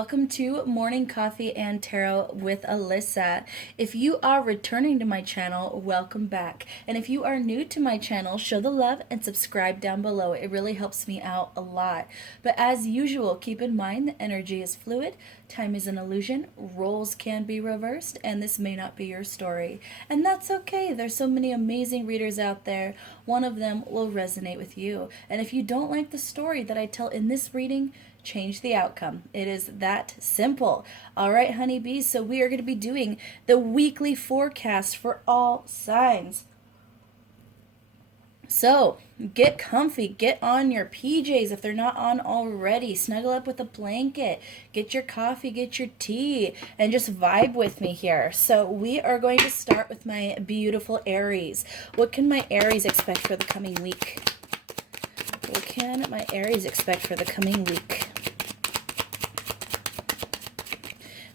welcome to Morning Coffee and Tarot with Alyssa. If you are returning to my channel, welcome back. And if you are new to my channel, show the love and subscribe down below. It really helps me out a lot. But as usual, keep in mind that energy is fluid, time is an illusion, roles can be reversed, and this may not be your story. And that's okay. There's so many amazing readers out there. One of them will resonate with you. And if you don't like the story that I tell in this reading, change the outcome. It is that simple. All right, honeybees, so we are going to be doing the weekly forecast for all signs. So get comfy, get on your PJs if they're not on already, snuggle up with a blanket, get your coffee, get your tea, and just vibe with me here. So we are going to start with my beautiful Aries. What can my Aries expect for the coming week? What can my Aries expect for the coming week?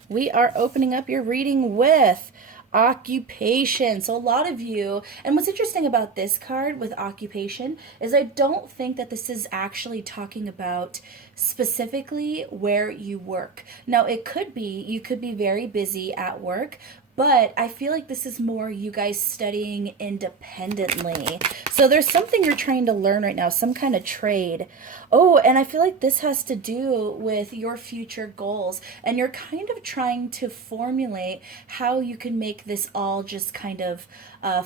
We are opening up your reading with occupation. So a lot of you, and what's interesting about this card with occupation is I don't think that this is actually talking about specifically where you work. Now it could be, you could be very busy at work, but I feel like this is more you guys studying independently. So there's something you're trying to learn right now, some kind of trade. Oh, and I feel like this has to do with your future goals. And you're kind of trying to formulate how you can make this all just kind of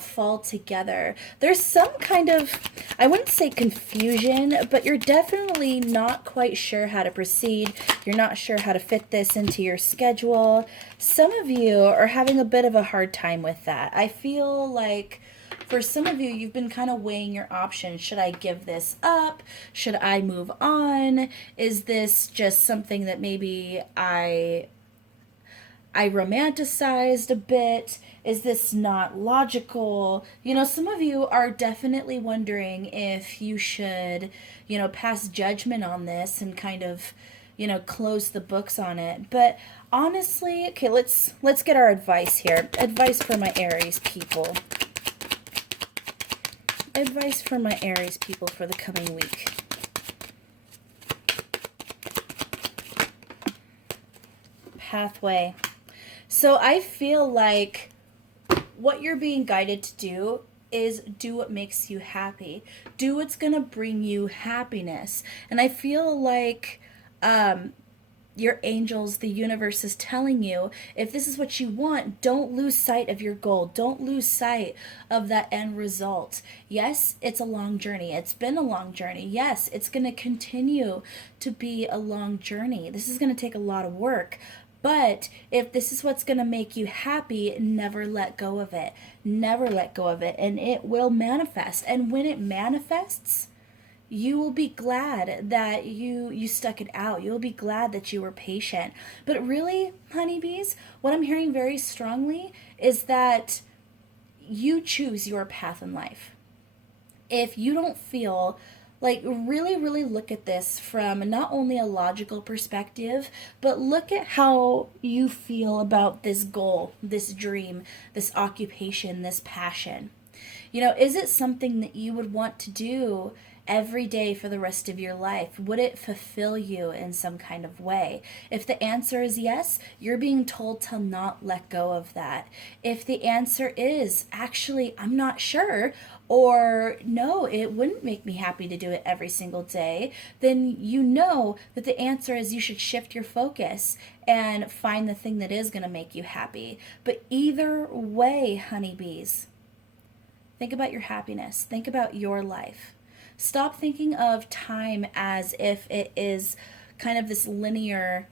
fall together. There's some kind of, I wouldn't say confusion, but you're definitely not quite sure how to proceed. You're not sure how to fit this into your schedule. Some of you are having a bit of a hard time with that. I feel like for some of you, you've been kind of weighing your options. Should I give this up? Should I move on? Is this just something that maybe I romanticized a bit? Is this not logical? You know, some of you are definitely wondering if you should, pass judgment on this and kind of, close the books on it. But honestly, okay, let's get our advice here. Advice for my Aries people. Advice for my Aries people for the coming week. Pathway. So I feel like what you're being guided to do is do what makes you happy. Do what's going to bring you happiness. And I feel like your angels, the universe is telling you, if this is what you want, don't lose sight of your goal. Don't lose sight of that end result. Yes, it's a long journey. It's been a long journey. Yes, it's going to continue to be a long journey. This is going to take a lot of work. But if this is what's going to make you happy, never let go of it. Never let go of it. And it will manifest. And when it manifests, you will be glad that you stuck it out. You'll be glad that you were patient. But really, honeybees, what I'm hearing very strongly is that you choose your path in life. If you don't feel like, really look at this from not only a logical perspective, but look at how you feel about this goal, this dream, this occupation, this passion. Is it something that you would want to do every day for the rest of your life? Would it fulfill you in some kind of way? If the answer is yes, you're being told to not let go of that. If the answer is, actually, I'm not sure, or no, it wouldn't make me happy to do it every single day, then you know that the answer is you should shift your focus and find the thing that is going to make you happy. But either way, honeybees, think about your happiness. Think about your life. Stop thinking of time as if it is kind of this linear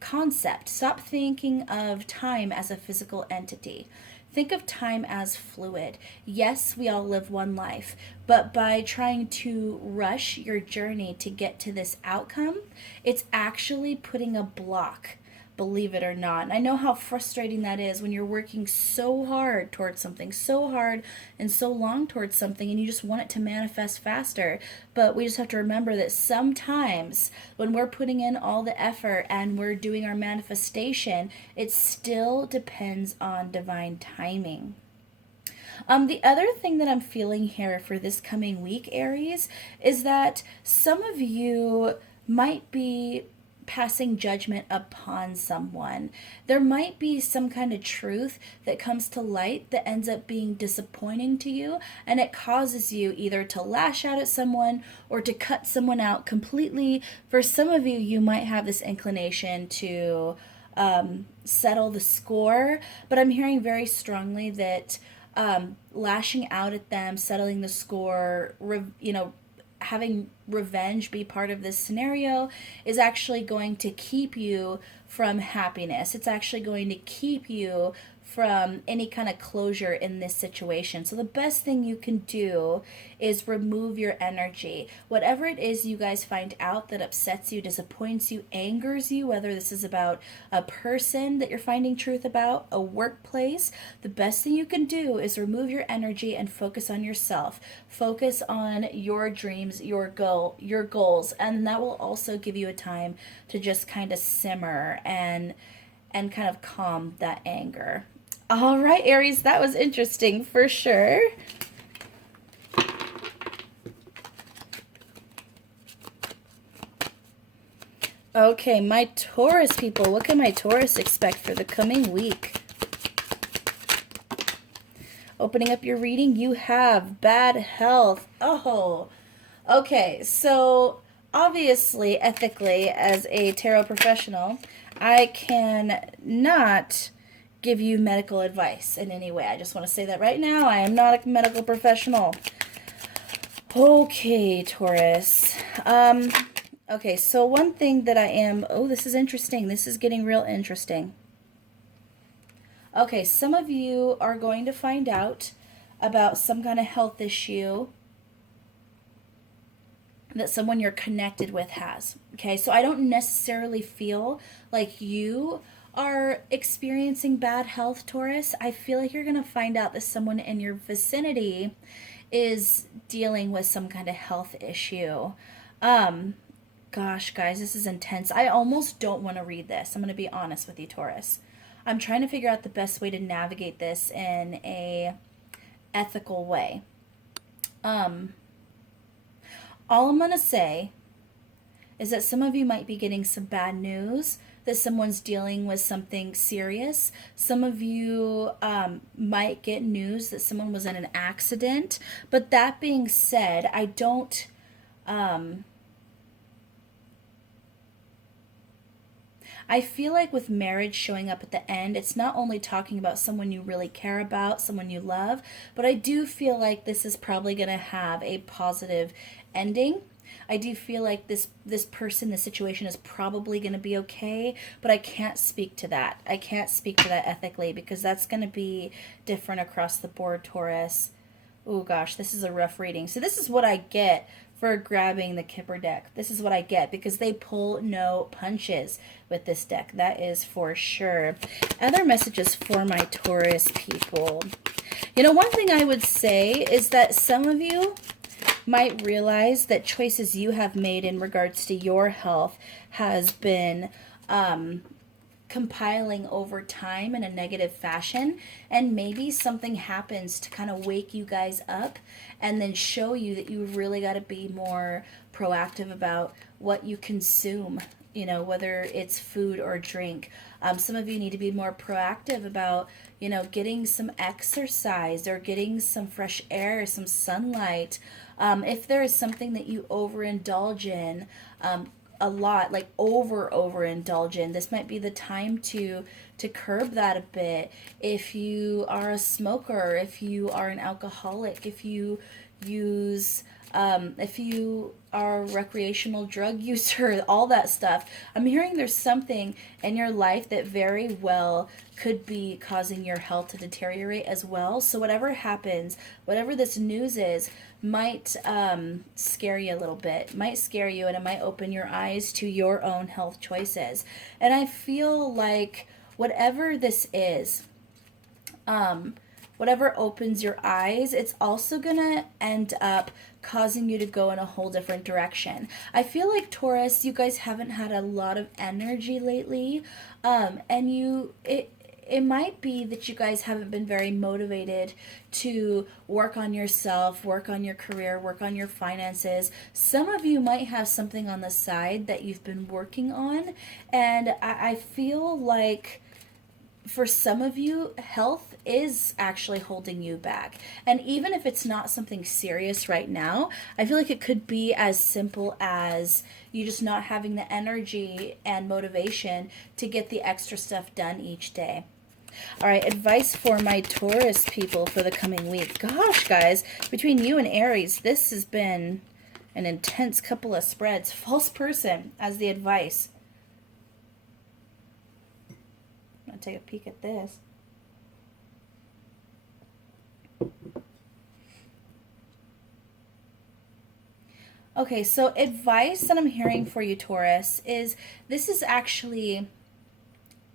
concept. Stop thinking of time as a physical entity. Think of time as fluid. Yes, we all live one life, but by trying to rush your journey to get to this outcome, it's actually putting a block, believe it or not. And I know how frustrating that is when you're working so hard towards something, so hard and so long towards something, and you just want it to manifest faster. But we just have to remember that sometimes when we're putting in all the effort and we're doing our manifestation, it still depends on divine timing. The other thing that I'm feeling here for this coming week, Aries, is that some of you might be passing judgment upon someone. There might be some kind of truth that comes to light that ends up being disappointing to you, and it causes you either to lash out at someone or to cut someone out completely. For some of you, you might have this inclination to settle the score, but I'm hearing very strongly that lashing out at them, settling the score, having revenge be part of this scenario is actually going to keep you from happiness. It's actually going to keep you from any kind of closure in this situation. So the best thing you can do is remove your energy. Whatever it is you guys find out that upsets you, disappoints you, angers you, whether this is about a person that you're finding truth about, a workplace, the best thing you can do is remove your energy and focus on yourself. Focus on your dreams, your goals, and that will also give you a time to just kind of simmer and kind of calm that anger. All right, Aries, that was interesting for sure. Okay, my Taurus people, what can my Taurus expect for the coming week? Opening up your reading, you have bad health. Oh, okay, so obviously, ethically, as a tarot professional, I can not give you medical advice in any way. I just want to say that right now. I am not a medical professional. Okay, Taurus. Okay, so one thing that I am... Oh, this is interesting. This is getting real interesting. Okay, some of you are going to find out about some kind of health issue that someone you're connected with has. Okay, so I don't necessarily feel like you are experiencing bad health, Taurus. I feel like you're going to find out that someone in your vicinity is dealing with some kind of health issue. Gosh, guys, this is intense. I almost don't want to read this. I'm going to be honest with you, Taurus. I'm trying to figure out the best way to navigate this in a ethical way. All I'm going to say is that some of you might be getting some bad news, that someone's dealing with something serious. Some of you might get news that someone was in an accident. But that being said, I don't... I feel like with marriage showing up at the end, it's not only talking about someone you really care about, someone you love, but I do feel like this is probably going to have a positive ending. I do feel like this person, this situation is probably going to be okay, but I can't speak to that. I can't speak to that ethically because that's going to be different across the board, Taurus. Oh gosh, this is a rough reading. So this is what I get for grabbing the Kipper deck. This is what I get because they pull no punches with this deck. That is for sure. Other messages for my Taurus people. You know, one thing I would say is that some of you might realize that choices you have made in regards to your health has been compiling over time in a negative fashion, and maybe something happens to kind of wake you guys up and then show you that you really got to be more proactive about what you consume, you know, whether it's food or drink. Some of you need to be more proactive about, you know, getting some exercise or getting some fresh air, some sunlight. If there is something that you overindulge in, a lot, like overindulge in, this might be the time to curb that a bit. If you are a smoker, if you are an alcoholic, if you use if you are a recreational drug user, all that stuff, I'm hearing there's something in your life that very well could be causing your health to deteriorate as well. So whatever happens, whatever this news is, might scare you a little bit, might scare you, and it might open your eyes to your own health choices. And I feel like whatever this is, whatever opens your eyes, it's also gonna end up causing you to go in a whole different direction. I feel like Taurus, you guys haven't had a lot of energy lately, and it might be that you guys haven't been very motivated to work on yourself, work on your career, work on your finances. Some of you might have something on the side that you've been working on, and I feel like for some of you, health is actually holding you back. And even if it's not something serious right now, I feel like it could be as simple as you just not having the energy and motivation to get the extra stuff done each day. All right, advice for my Taurus people for the coming week. Gosh, guys, between you and Aries, this has been an intense couple of spreads. False person as the advice. Take a peek at this. Okay, so advice that I'm hearing for you, Taurus, is this is actually,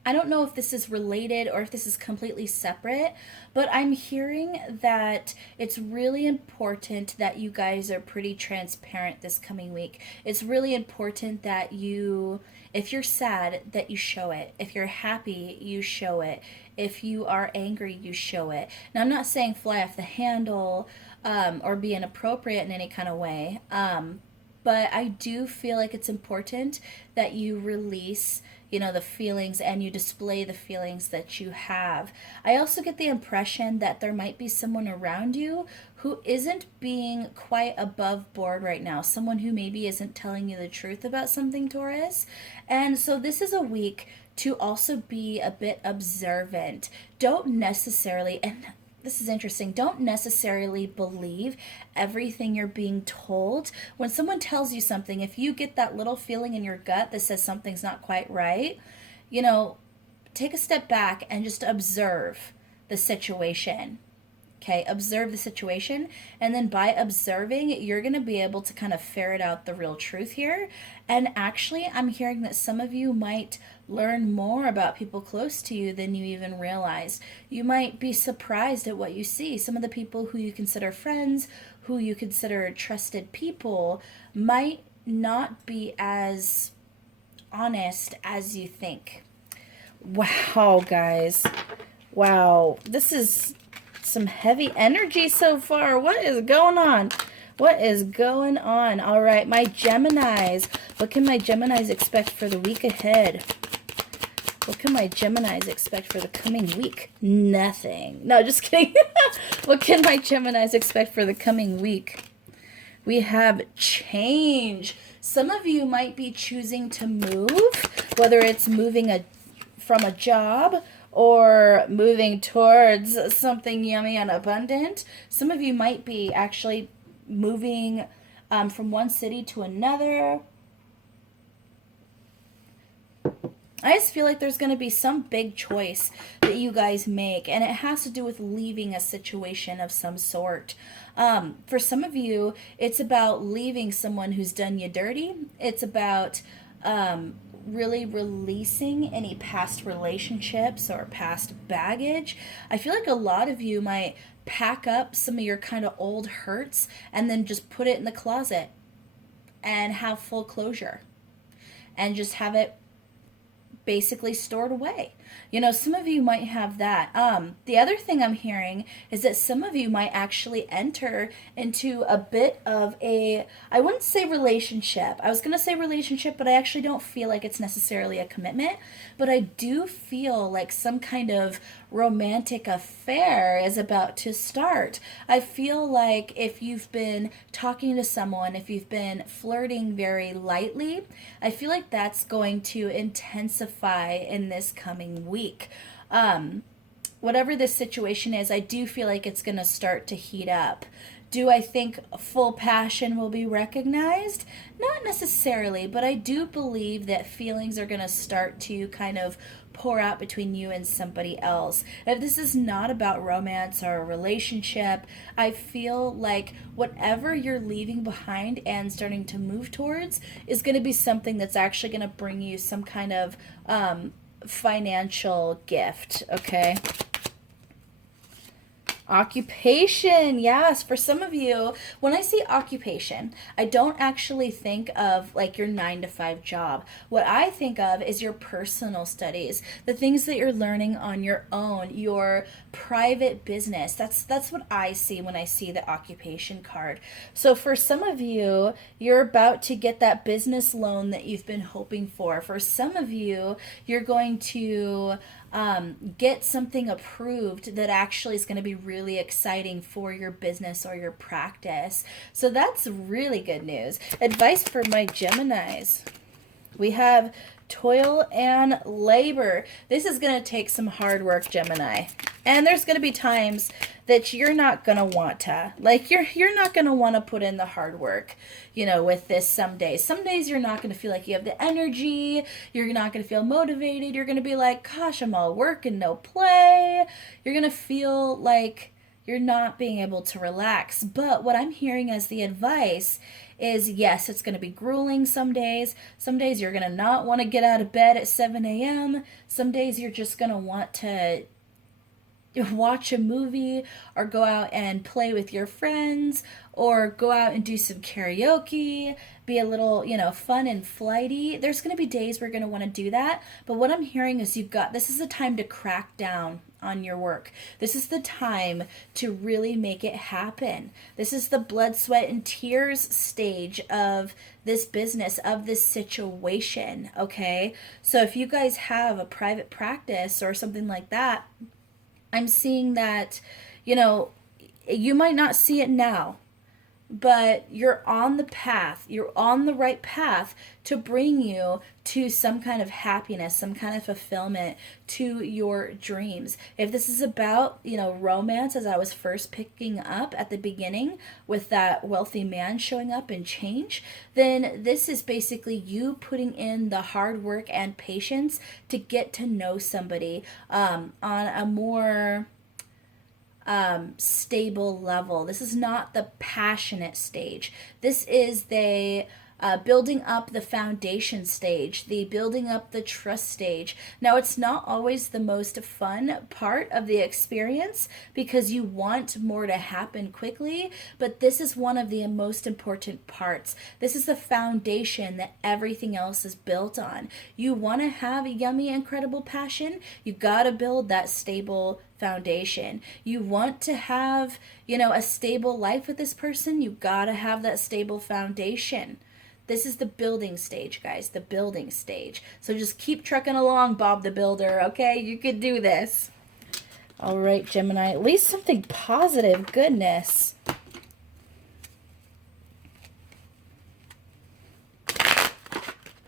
I don't know if this is related or if this is completely separate, but I'm hearing that it's really important that you guys are pretty transparent this coming week. It's really important that you, if you're sad, that you show it. If you're happy, you show it. If you are angry, you show it. Now, I'm not saying fly off the handle or be inappropriate in any kind of way, but I do feel like it's important that you release, you know, the feelings and you display the feelings that you have. I also get the impression that there might be someone around you who isn't being quite above board right now. Someone who maybe isn't telling you the truth about something, Taurus. And so this is a week to also be a bit observant. Don't necessarily, and this is interesting, don't necessarily believe everything you're being told. When someone tells you something, if you get that little feeling in your gut that says something's not quite right, you know, take a step back and just observe the situation. Okay, observe the situation, and then by observing, you're going to be able to kind of ferret out the real truth here. And actually, I'm hearing that some of you might learn more about people close to you than you even realized. You might be surprised at what you see. Some of the people who you consider friends, who you consider trusted people, might not be as honest as you think. Wow, guys. Wow. This is some heavy energy so far. What is going on? What is going on? All right, my Geminis. What can my Geminis expect for the week ahead? What can my Geminis expect for the coming week? Nothing. No, just kidding. What can my Geminis expect for the coming week? We have change. Some of you might be choosing to move, whether it's moving from a job or moving towards something yummy and abundant. Some of you might be actually moving from one city to another. I just feel like there's going to be some big choice that you guys make, and it has to do with leaving a situation of some sort. For some of you, it's about leaving someone who's done you dirty. It's about really releasing any past relationships or past baggage. I feel like a lot of you might pack up some of your kind of old hurts and then just put it in the closet and have full closure and just have it basically stored away. You know, some of you might have that. The other thing I'm hearing is that some of you might actually enter into a bit of a, I wouldn't say relationship. I was going to say relationship, but I actually don't feel like it's necessarily a commitment. But I do feel like some kind of romantic affair is about to start. I feel like if you've been talking to someone, if you've been flirting very lightly, I feel like that's going to intensify in this coming week. Whatever this situation is, I do feel like it's going to start to heat up. Do I think full passion will be recognized? Not necessarily, but I do believe that feelings are going to start to kind of pour out between you and somebody else. If this is not about romance or a relationship, I feel like whatever you're leaving behind and starting to move towards is going to be something that's actually going to bring you some kind of financial gift, okay? Occupation, yes. For some of you, when I see occupation, I don't actually think of like your 9 to 5 job. What I think of is your personal studies, the things that you're learning on your own, your private business. That's what I see when I see the occupation card. So for some of you, you're about to get that business loan that you've been hoping for. For some of you, you're going to get something approved that actually is going to be really exciting for your business or your practice. So that's really good news. Advice for my Geminis. We have toil and labor. This is going to take some hard work, Gemini. And there's going to be times that you're not going to want to. Like, you're not going to want to put in the hard work, you know, with this some days. Some days you're not going to feel like you have the energy. You're not going to feel motivated. You're going to be like, gosh, I'm all work and no play. You're going to feel like you're not being able to relax. But what I'm hearing as the advice is, yes, it's going to be grueling some days. Some days you're going to not want to get out of bed at 7 a.m. Some days you're just going to want to watch a movie or go out and play with your friends or go out and do some karaoke, be a little, you know, fun and flighty. There's going to be days we're going to want to do that. But what I'm hearing is this is the time to crack down on your work. This is the time to really make it happen. This is the blood, sweat, and tears stage of this business, of this situation, okay? So if you guys have a private practice or something like that, I'm seeing that, you know, you might not see it now, but you're on the path. You're on the right path to bring you to some kind of happiness, some kind of fulfillment to your dreams. If this is about, you know, romance, as I was first picking up at the beginning with that wealthy man showing up and change, then this is basically you putting in the hard work and patience to get to know somebody on a more stable level. This is not the passionate stage. This is the building up the foundation stage, the building up the trust stage. Now, it's not always the most fun part of the experience because you want more to happen quickly, but this is one of the most important parts. This is the foundation that everything else is built on. You want to have a yummy, incredible passion, you got to build that stable foundation. You want to have, you know, a stable life with this person, you got to have that stable foundation. This is the building stage, guys, the building stage. So just keep trucking along, Bob the Builder, okay? You could do this. All right, Gemini, at least something positive. Goodness.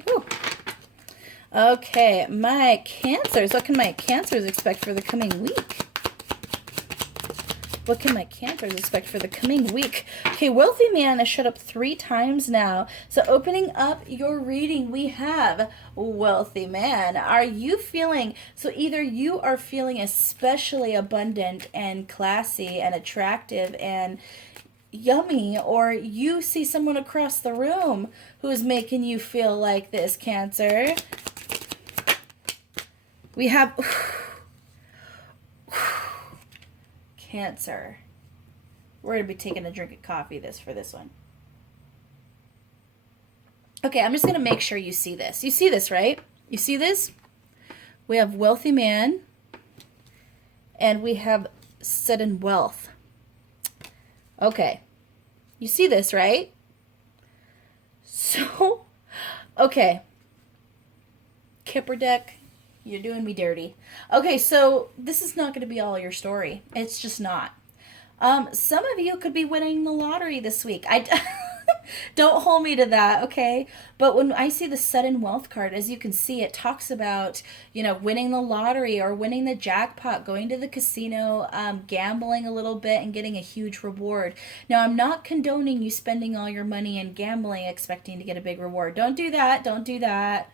Whew. Okay, my Cancers. What can my Cancers expect for the coming week? What can my Cancers expect for the coming week? Okay, Wealthy Man has showed up 3 times now. So opening up your reading, we have Wealthy Man. Are you feeling, so either you are feeling especially abundant and classy and attractive and yummy, or you see someone across the room who's making you feel like this, Cancer. We have... Cancer. We're going to be taking a drink of coffee for this one. Okay, I'm just going to make sure you see this. You see this, right? You see this? We have Wealthy Man, and we have Sudden Wealth. Okay. You see this, right? So, okay. Kipper deck. You're doing me dirty. Okay, so this is not going to be all your story. It's just not. Some of you could be winning the lottery this week. Don't hold me to that, okay? But when I see the Sudden Wealth card, as you can see, it talks about, you know, winning the lottery or winning the jackpot, going to the casino, gambling a little bit and getting a huge reward. Now, I'm not condoning you spending all your money in gambling expecting to get a big reward. Don't do that. Don't do that.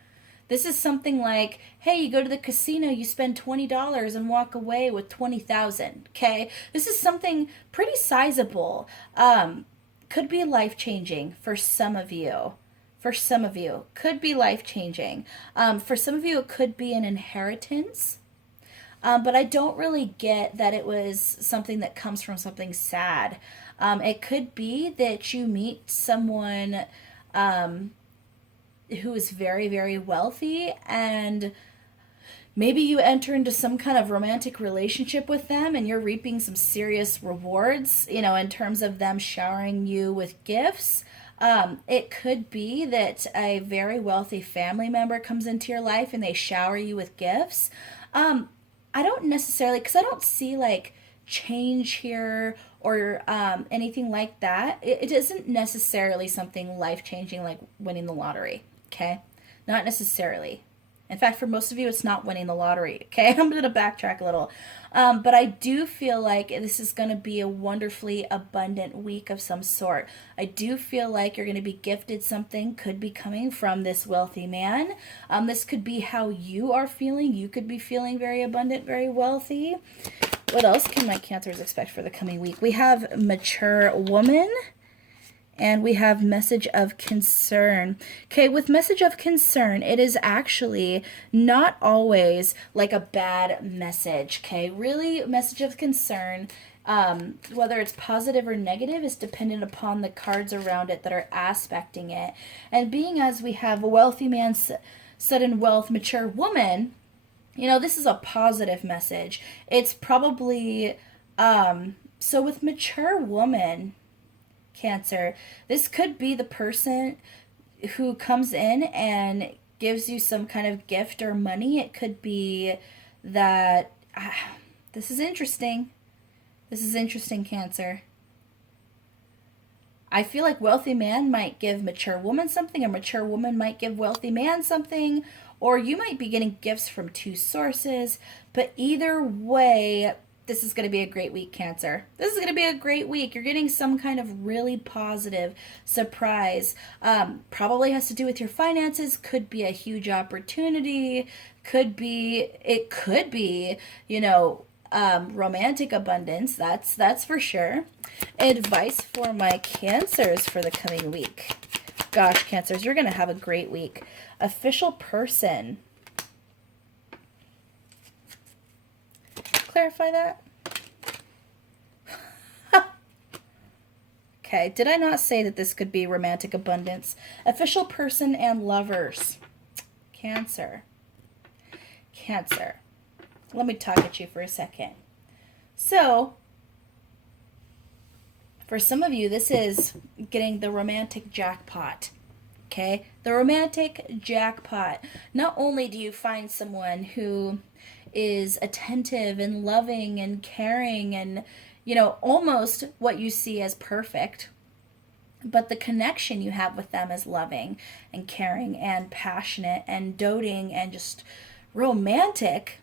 This is something like, hey, you go to the casino, you spend $20 and walk away with $20,000, okay? This is something pretty sizable. Could be life-changing for some of you. For some of you. Could be life-changing. For some of you, it could be an inheritance. But I don't really get that it was something that comes from something sad. It could be that you meet someone who is very, very wealthy, and maybe you enter into some kind of romantic relationship with them and you're reaping some serious rewards, in terms of them showering you with gifts. It could be that a very wealthy family member comes into your life and they shower you with gifts. I don't necessarily, because I don't see like change here or anything like that. It isn't necessarily something life changing like winning the lottery, okay? Not necessarily. In fact, for most of you, it's not winning the lottery. Okay, I'm going to backtrack a little. But I do feel like this is going to be a wonderfully abundant week of some sort. I do feel like you're going to be gifted something, could be coming from this wealthy man. This could be how you are feeling. You could be feeling very abundant, very wealthy. What else can my Cancers expect for the coming week? We have mature woman. And we have message of concern. Okay, with message of concern, it is actually not always like a bad message. Okay, really, message of concern, whether it's positive or negative, is dependent upon the cards around it that are aspecting it. And being as we have a wealthy man, sudden wealth, mature woman, this is a positive message. It's probably, so with mature woman, Cancer, this could be the person who comes in and gives you some kind of gift or money. It could be that this is interesting. This is interesting, Cancer. I feel like wealthy man might give mature woman something, or mature woman might give wealthy man something, or you might be getting gifts from two sources. But either way, this is going to be a great week, Cancer. This is going to be a great week. You're getting some kind of really positive surprise. Probably has to do with your finances. Could be a huge opportunity. It could be, romantic abundance. That's for sure. Advice for my Cancers for the coming week. Gosh, Cancers, you're going to have a great week. Official person. Clarify that? Okay, did I not say that this could be romantic abundance? Official person and lovers. Cancer. Let me talk at you for a second. So, for some of you, this is getting the romantic jackpot. Okay? The romantic jackpot. Not only do you find someone who is attentive and loving and caring and, almost what you see as perfect, but the connection you have with them is loving and caring and passionate and doting and just romantic.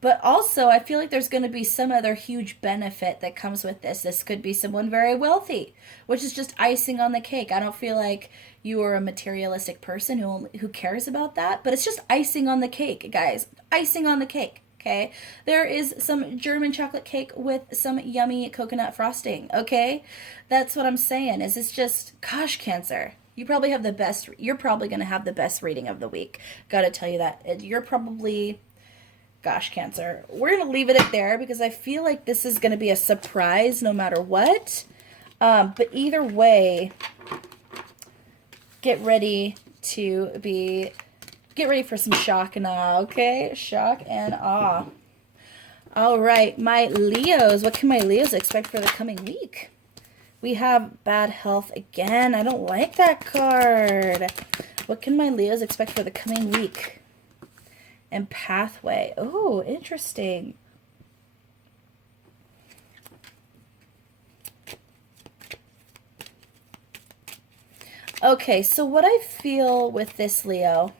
But also, I feel like there's going to be some other huge benefit that comes with this. This could be someone very wealthy, which is just icing on the cake. I don't feel like you are a materialistic person who cares about that, but it's just icing on the cake, guys. Icing on the cake, okay? There is some German chocolate cake with some yummy coconut frosting, okay? That's what I'm saying. It's just, gosh, Cancer. You're probably going to have the best reading of the week. Gotta tell you that. You're probably... Gosh, Cancer. We're going to leave it at there because I feel like this is going to be a surprise no matter what. But either way, get ready for some shock and awe, okay? Shock and awe. All right, my Leos. What can my Leos expect for the coming week? We have bad health again. I don't like that card. What can my Leos expect for the coming week? And pathway. Oh, interesting. Okay, so what I feel with this, Leo,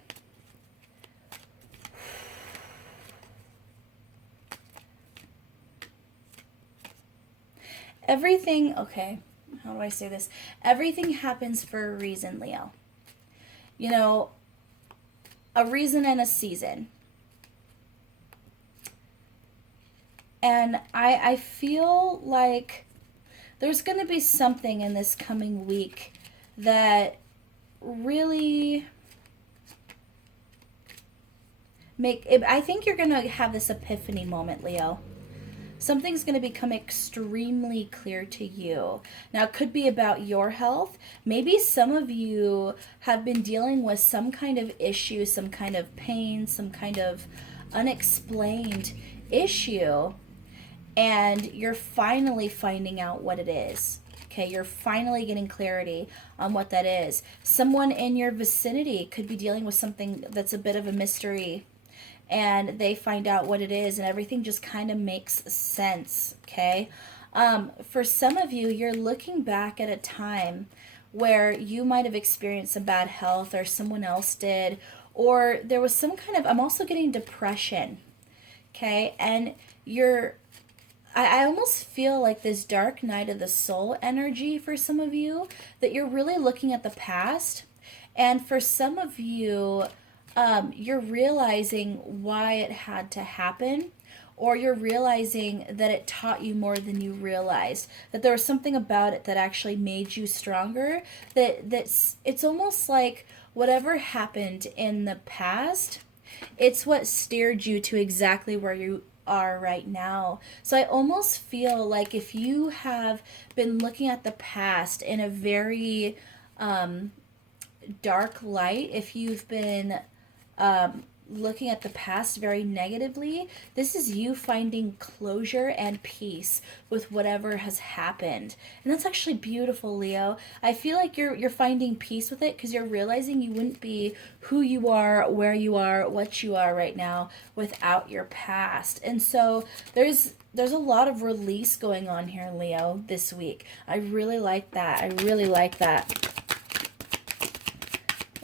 okay, how do I say this? Everything happens for a reason, Leo. A reason and a season. And I feel like there's going to be something in this coming week that really I think you're going to have this epiphany moment, Leo. Something's going to become extremely clear to you. Now, it could be about your health. Maybe some of you have been dealing with some kind of issue, some kind of pain, some kind of unexplained issue, and you're finally finding out what it is. Okay, you're finally getting clarity on what that is. Someone in your vicinity could be dealing with something that's a bit of a mystery, and they find out what it is, and everything just kind of makes sense. Okay, for some of you, you're looking back at a time where you might have experienced some bad health, or someone else did, or there was some kind of, I'm also getting depression. Okay, and I almost feel like this dark night of the soul energy for some of you, that you're really looking at the past. And for some of you, you're realizing why it had to happen, or you're realizing that it taught you more than you realized, that there was something about it that actually made you stronger, it's almost like whatever happened in the past, it's what steered you to exactly where you are right now. So I almost feel like if you have been looking at the past in a very dark light, if you've been looking at the past very negatively, this is you finding closure and peace with whatever has happened. And that's actually beautiful, Leo. I feel like you're finding peace with it, because you're realizing you wouldn't be who you are, where you are, what you are right now without your past. And so there's a lot of release going on here, Leo, this week. I really like that. I really like that.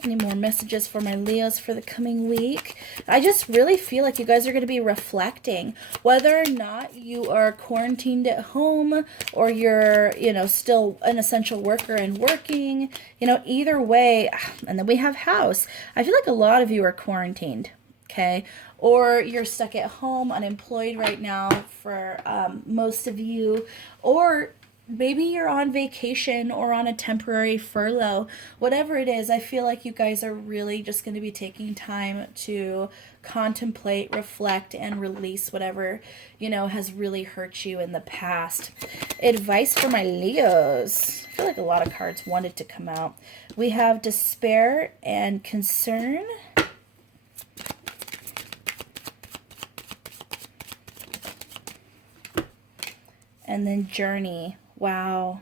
Any more messages for my Leos for the coming week? I just really feel like you guys are going to be reflecting, whether or not you are quarantined at home, or you're, still an essential worker and working, either way. And then we have house. I feel like a lot of you are quarantined, okay? Or you're stuck at home, unemployed right now for most of you, or maybe you're on vacation or on a temporary furlough. Whatever it is, I feel like you guys are really just going to be taking time to contemplate, reflect, and release whatever, has really hurt you in the past. Advice for my Leos. I feel like a lot of cards wanted to come out. We have despair and concern. And then journey. Wow.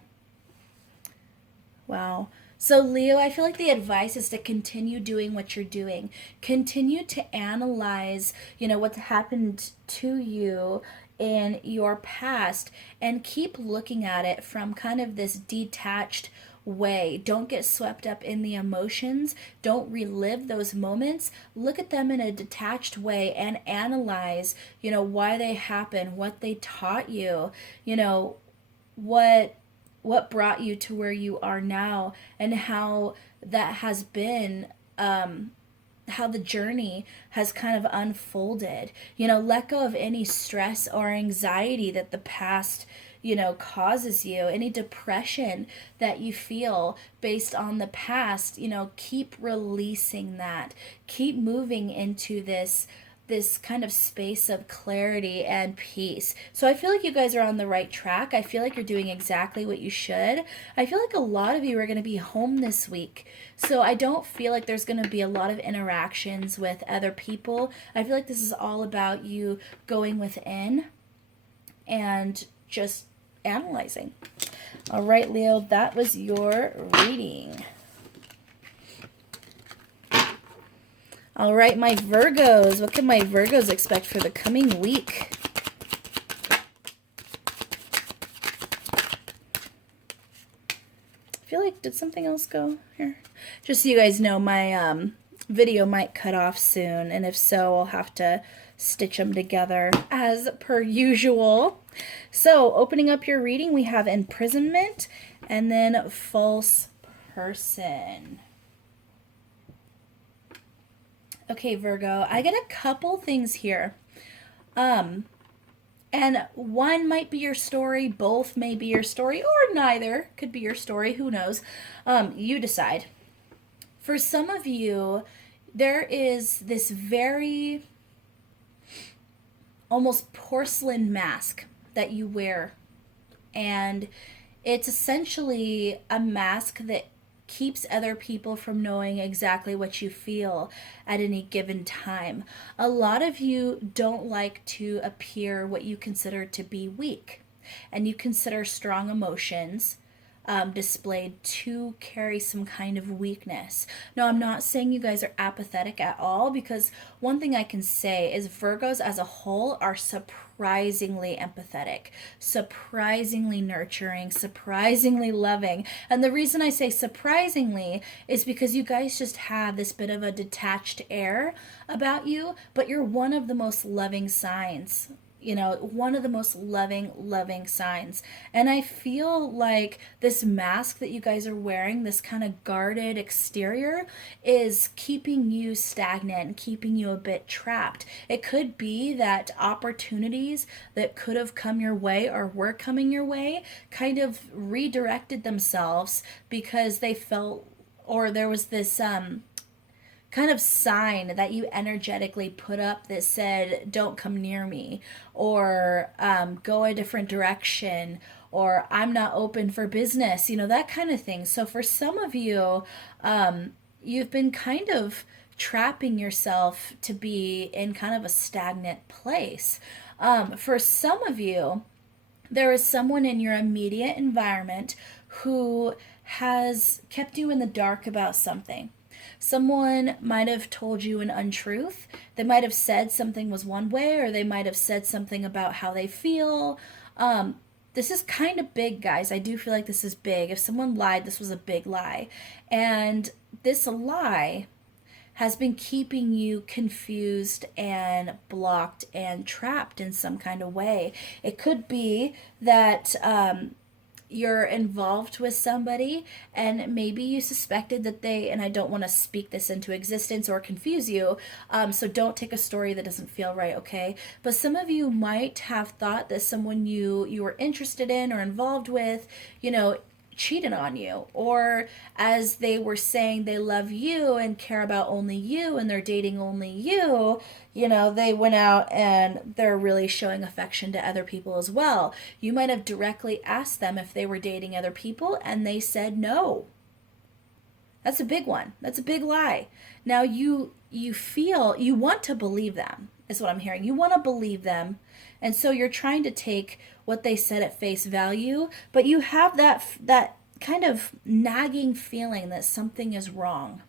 So Leo, I feel like the advice is to continue doing what you're doing. Continue to analyze, what's happened to you in your past, and keep looking at it from kind of this detached way. Don't get swept up in the emotions. Don't relive those moments. Look at them in a detached way and analyze, why they happened, what they taught you, what brought you to where you are now, and how that has been, how the journey has kind of unfolded. Let go of any stress or anxiety that the past, causes you, any depression that you feel based on the past. Keep releasing that. Keep moving into this kind of space of clarity and peace. So I feel like you guys are on the right track. I feel like you're doing exactly what you should. I feel like a lot of you are going to be home this week. So I don't feel like there's going to be a lot of interactions with other people. I feel like this is all about you going within and just analyzing. All right, Leo, that was your reading. All right, my Virgos. What can my Virgos expect for the coming week? I feel like, did something else go here? Just so you guys know, my video might cut off soon, and if so, I'll have to stitch them together as per usual. So, opening up your reading, we have imprisonment and then false person. Okay, Virgo, I get a couple things here. And one might be your story, both may be your story, or neither could be your story, who knows. You decide. For some of you, there is this very almost porcelain mask that you wear. And it's essentially a mask that keeps other people from knowing exactly what you feel at any given time. A lot of you don't like to appear what you consider to be weak, and you consider strong emotions displayed to carry some kind of weakness. Now, I'm not saying you guys are apathetic at all, because one thing I can say is Virgos as a whole are surprisingly empathetic, surprisingly nurturing, surprisingly loving. And the reason I say surprisingly is because you guys just have this bit of a detached air about you, but you're one of the most loving signs, one of the most loving signs. And I feel like this mask that you guys are wearing, this kind of guarded exterior, is keeping you stagnant and keeping you a bit trapped. It could be that opportunities that could have come your way or were coming your way kind of redirected themselves because they felt, or there was this kind of sign that you energetically put up that said, don't come near me, or go a different direction, or I'm not open for business, that kind of thing. So for some of you, you've been kind of trapping yourself to be in kind of a stagnant place. For some of you, there is someone in your immediate environment who has kept you in the dark about something. Someone might have told you an untruth. They might have said something was one way, or they might have said something about how they feel. This is kind of big, guys. I do feel like this is big. If someone lied, this was a big lie. And this lie has been keeping you confused and blocked and trapped in some kind of way. It could be that you're involved with somebody and maybe you suspected that they, and I don't want to speak this into existence or confuse you, so don't take a story that doesn't feel right, okay? But some of you might have thought that someone you were interested in or involved with, cheated on you, or as they were saying they love you and care about only you and they're dating only you, they went out and they're really showing affection to other people as well. You might have directly asked them if they were dating other people and they said no. That's a big one. That's a big lie. Now you feel you want to believe them, is what I'm hearing. You want to believe them. And so you're trying to take what they said at face value, but you have that kind of nagging feeling that something is wrong.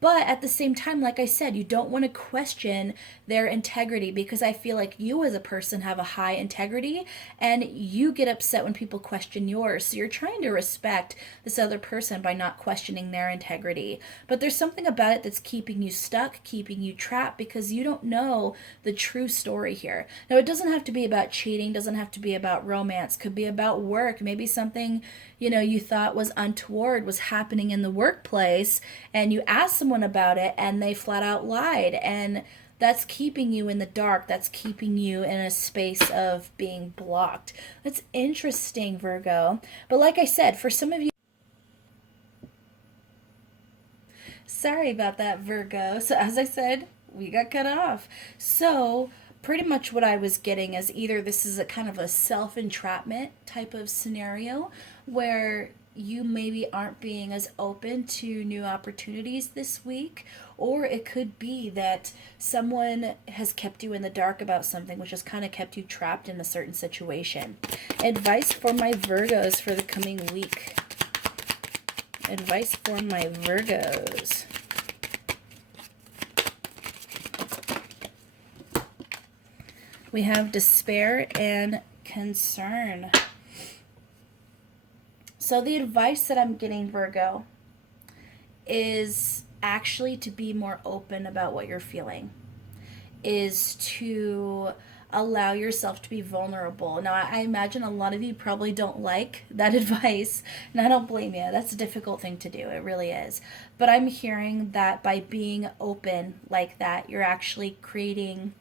But at the same time, like I said, you don't want to question their integrity, because I feel like you as a person have a high integrity and you get upset when people question yours. So you're trying to respect this other person by not questioning their integrity. But there's something about it that's keeping you stuck, keeping you trapped, because you don't know the true story here. Now, it doesn't have to be about cheating, doesn't have to be about romance, could be about work. Maybe something you thought was untoward was happening in the workplace and you asked someone about it and they flat out lied, and that's keeping you in the dark. That's keeping you in a space of being blocked. That's interesting, Virgo. But like I said, for some of you, sorry about that, Virgo. So as I said, we got cut off. So pretty much what I was getting is either this is a kind of a self-entrapment type of scenario where you maybe aren't being as open to new opportunities this week, or it could be that someone has kept you in the dark about something, which has kind of kept you trapped in a certain situation. Advice for my Virgos for the coming week. Advice for my Virgos. We have despair and concern. So the advice that I'm getting, Virgo, is actually to be more open about what you're feeling, is to allow yourself to be vulnerable. Now, I imagine a lot of you probably don't like that advice, and I don't blame you. That's a difficult thing to do. It really is. But I'm hearing that by being open like that, you're actually creating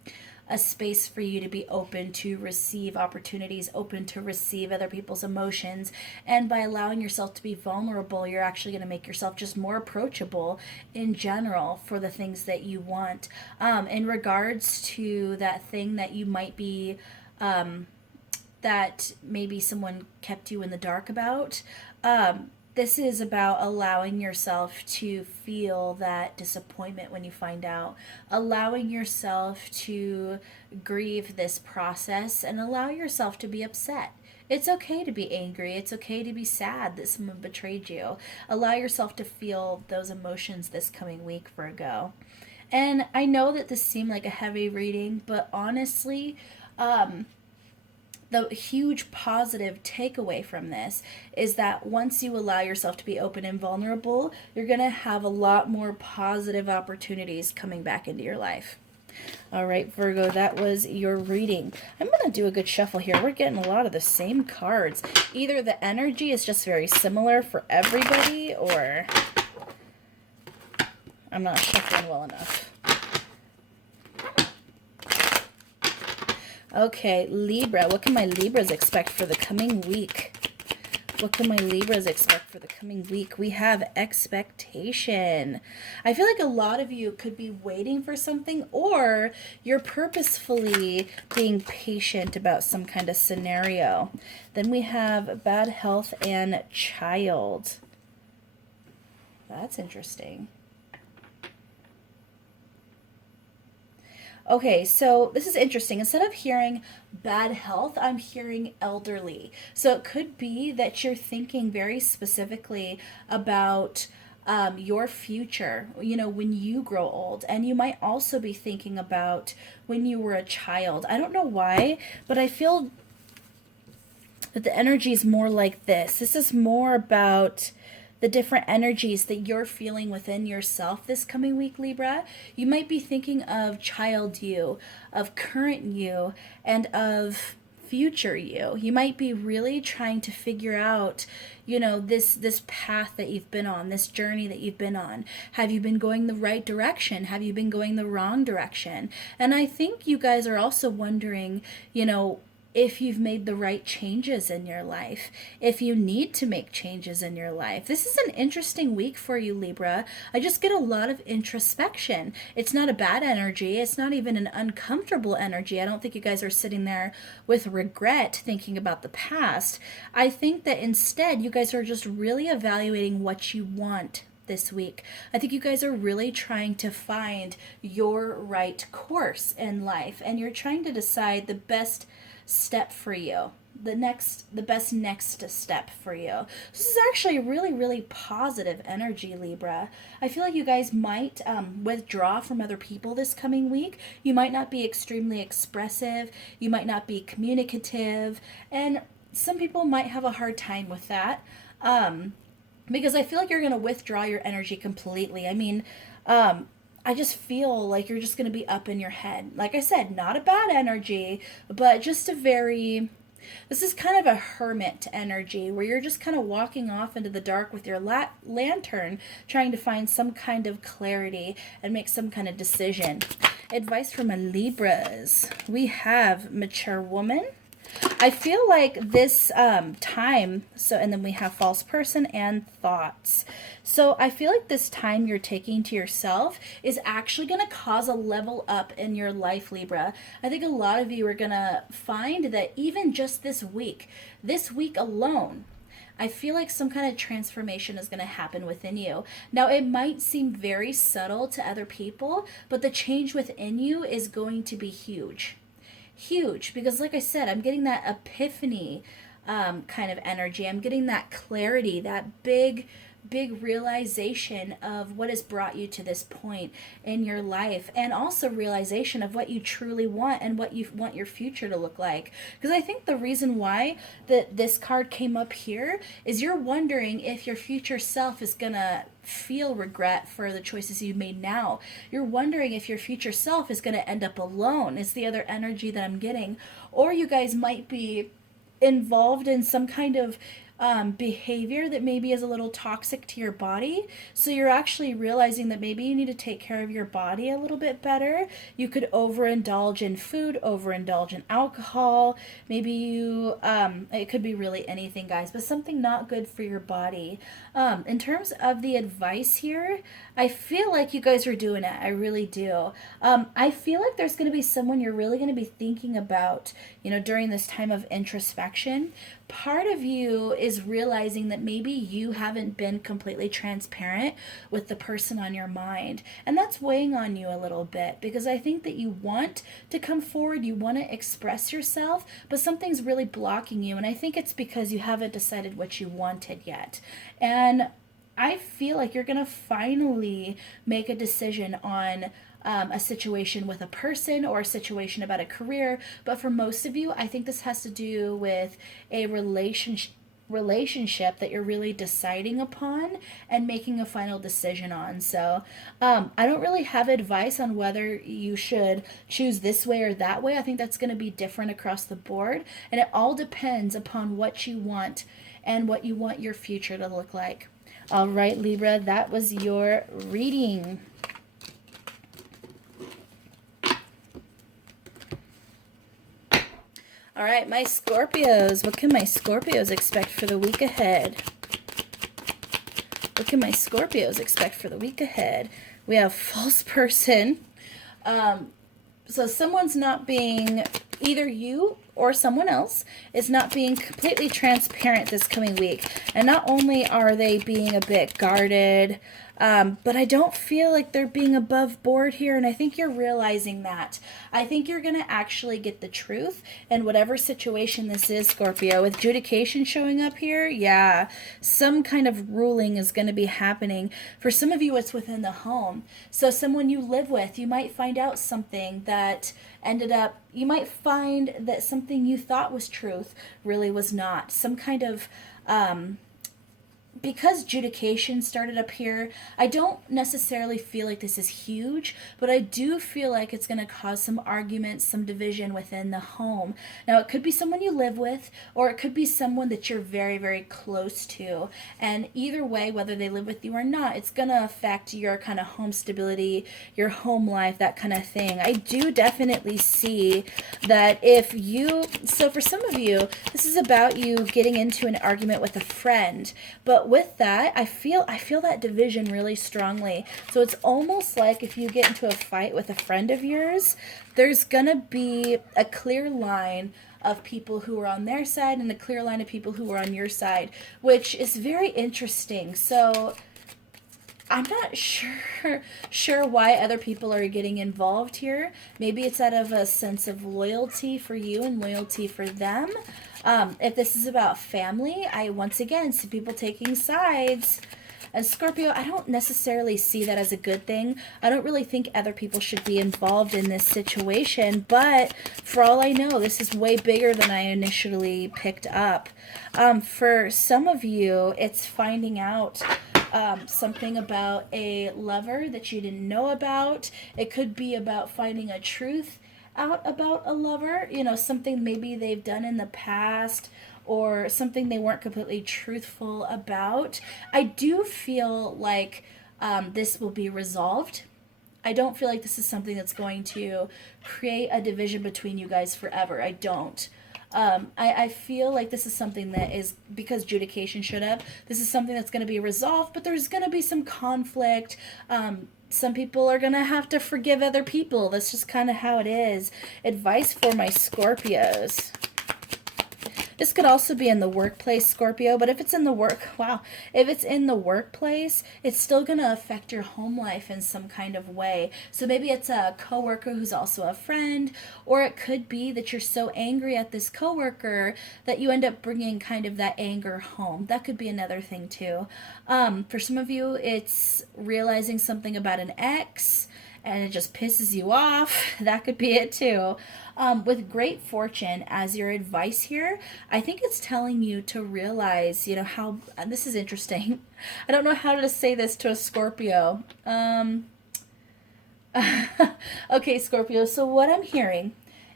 a space for you to be open to receive opportunities, open to receive other people's emotions. And by allowing yourself to be vulnerable, you're actually going to make yourself just more approachable in general for the things that you want. In regards to that thing that you might be, that maybe someone kept you in the dark about, this is about allowing yourself to feel that disappointment when you find out, allowing yourself to grieve this process, and allow yourself to be upset. It's okay to be angry. It's okay to be sad that someone betrayed you. Allow yourself to feel those emotions this coming week, Virgo. And I know that this seemed like a heavy reading, but honestly, the huge positive takeaway from this is that once you allow yourself to be open and vulnerable, you're going to have a lot more positive opportunities coming back into your life. All right, Virgo, that was your reading. I'm going to do a good shuffle here. We're getting a lot of the same cards. Either the energy is just very similar for everybody, or I'm not shuffling well enough. Okay, Libra. What can my Libras expect for the coming week? What can my Libras expect for the coming week? We have expectation. I feel like a lot of you could be waiting for something, or you're purposefully being patient about some kind of scenario. Then we have bad health and child. That's interesting. Okay, so this is interesting. Instead of hearing bad health, I'm hearing elderly. So it could be that you're thinking very specifically about your future, you know, when you grow old. And you might also be thinking about when you were a child. I don't know why, but I feel that the energy is more like this. This is more about the different energies that you're feeling within yourself this coming week, Libra. You might be thinking of child you, of current you, and of future you. You might be really trying to figure out, you know, this path that you've been on, this journey that you've been on. Have you been going the right direction? Have you been going the wrong direction? And I think you guys are also wondering, you know, if you've made the right changes in your life, if you need to make changes in your life. This is an interesting week for you, Libra. I just get a lot of introspection. It's not a bad energy. It's not even an uncomfortable energy. I don't think you guys are sitting there with regret thinking about the past. I think that instead you guys are just really evaluating what you want this week. I think you guys are really trying to find your right course in life, and you're trying to decide the best step for you, the best next step for you. This is actually really, really positive energy, Libra. I feel like you guys might withdraw from other people this coming week. You might not be extremely expressive. You might not be communicative. And some people might have a hard time with that because I feel like you're going to withdraw your energy completely. I mean, I just feel like you're just going to be up in your head. Like I said, not a bad energy, but just this is kind of a hermit energy where you're just kind of walking off into the dark with your lantern, trying to find some kind of clarity and make some kind of decision. Advice from a Libras. We have mature woman. I feel like this time, and then we have false person and thoughts. So I feel like this time you're taking to yourself is actually going to cause a level up in your life, Libra. I think a lot of you are going to find that even just this week alone, I feel like some kind of transformation is going to happen within you. Now, it might seem very subtle to other people, but the change within you is going to be huge. Huge, because like I said, I'm getting that epiphany kind of energy. I'm getting that clarity, that big realization of what has brought you to this point in your life, and also realization of what you truly want and what you want your future to look like. Because I think the reason why that this card came up here is you're wondering if your future self is gonna feel regret for the choices you made now. You're wondering if your future self is going to end up alone. It's the other energy that I'm getting. Or you guys might be involved in some kind of behavior that maybe is a little toxic to your body. So you're actually realizing that maybe you need to take care of your body a little bit better. You could overindulge in food, overindulge in alcohol. Maybe you, it could be really anything, guys, but something not good for your body. In terms of the advice here, I feel like you guys are doing it. I really do. I feel like there's going to be someone you're really going to be thinking about, during this time of introspection. Part of you is realizing that maybe you haven't been completely transparent with the person on your mind. And that's weighing on you a little bit, because I think that you want to come forward, you want to express yourself, but something's really blocking you. And I think it's because you haven't decided what you wanted yet. And I feel like you're going to finally make a decision on a situation with a person or a situation about a career. But for most of you, I think this has to do with a relationship that you're really deciding upon and making a final decision on. So I don't really have advice on whether you should choose this way or that way. I think that's going to be different across the board, and it all depends upon what you want and what you want your future to look like. All right, Libra, that was your reading. All right, my Scorpios. What can my Scorpios expect for the week ahead? What can my Scorpios expect for the week ahead? We have false person. So someone's not being, either you or someone else is not being completely transparent this coming week. And not only are they being a bit guarded, but I don't feel like they're being above board here, and I think you're realizing that. I think you're going to actually get the truth in whatever situation this is, Scorpio. With adjudication showing up here, yeah, some kind of ruling is going to be happening. For some of you, it's within the home. So someone you live with, you might find out something that ended up, you might find that something you thought was truth really was not. Some kind of, because adjudication started up here, I don't necessarily feel like this is huge, but I do feel like it's going to cause some arguments, some division within the home. Now, it could be someone you live with, or it could be someone that you're very, very close to. And either way, whether they live with you or not, it's going to affect your kind of home stability, your home life, that kind of thing. I do definitely see that if you, so for some of you, this is about you getting into an argument with a friend, but with that, I feel that division really strongly. So it's almost like if you get into a fight with a friend of yours, there's gonna be a clear line of people who are on their side and a clear line of people who are on your side, which is very interesting. So I'm not sure why other people are getting involved here. Maybe it's out of a sense of loyalty for you and loyalty for them. If this is about family, I once again see people taking sides. And Scorpio, I don't necessarily see that as a good thing. I don't really think other people should be involved in this situation, but for all I know, this is way bigger than I initially picked up. For some of you, it's finding out something about a lover that you didn't know about. It could be about finding a truth out about a lover, something maybe they've done in the past, or something they weren't completely truthful about. I do feel like this will be resolved. I don't feel like this is something that's going to create a division between you guys forever. I don't. I feel like this is something that is, because adjudication showed up, this is something that's going to be resolved, but there's going to be some conflict. Some people are going to have to forgive other people. That's just kind of how it is. Advice for my Scorpios. This could also be in the workplace, Scorpio, but if it's in the workplace, it's still going to affect your home life in some kind of way. So maybe it's a coworker who's also a friend, or it could be that you're so angry at this coworker that you end up bringing kind of that anger home. That could be another thing too. For some of you, it's realizing something about an ex, and it just pisses you off. That could be it too. With great fortune as your advice here, I think it's telling you to realize, how, and this is interesting. I don't know how to say this to a Scorpio. Okay, Scorpio, so what I'm hearing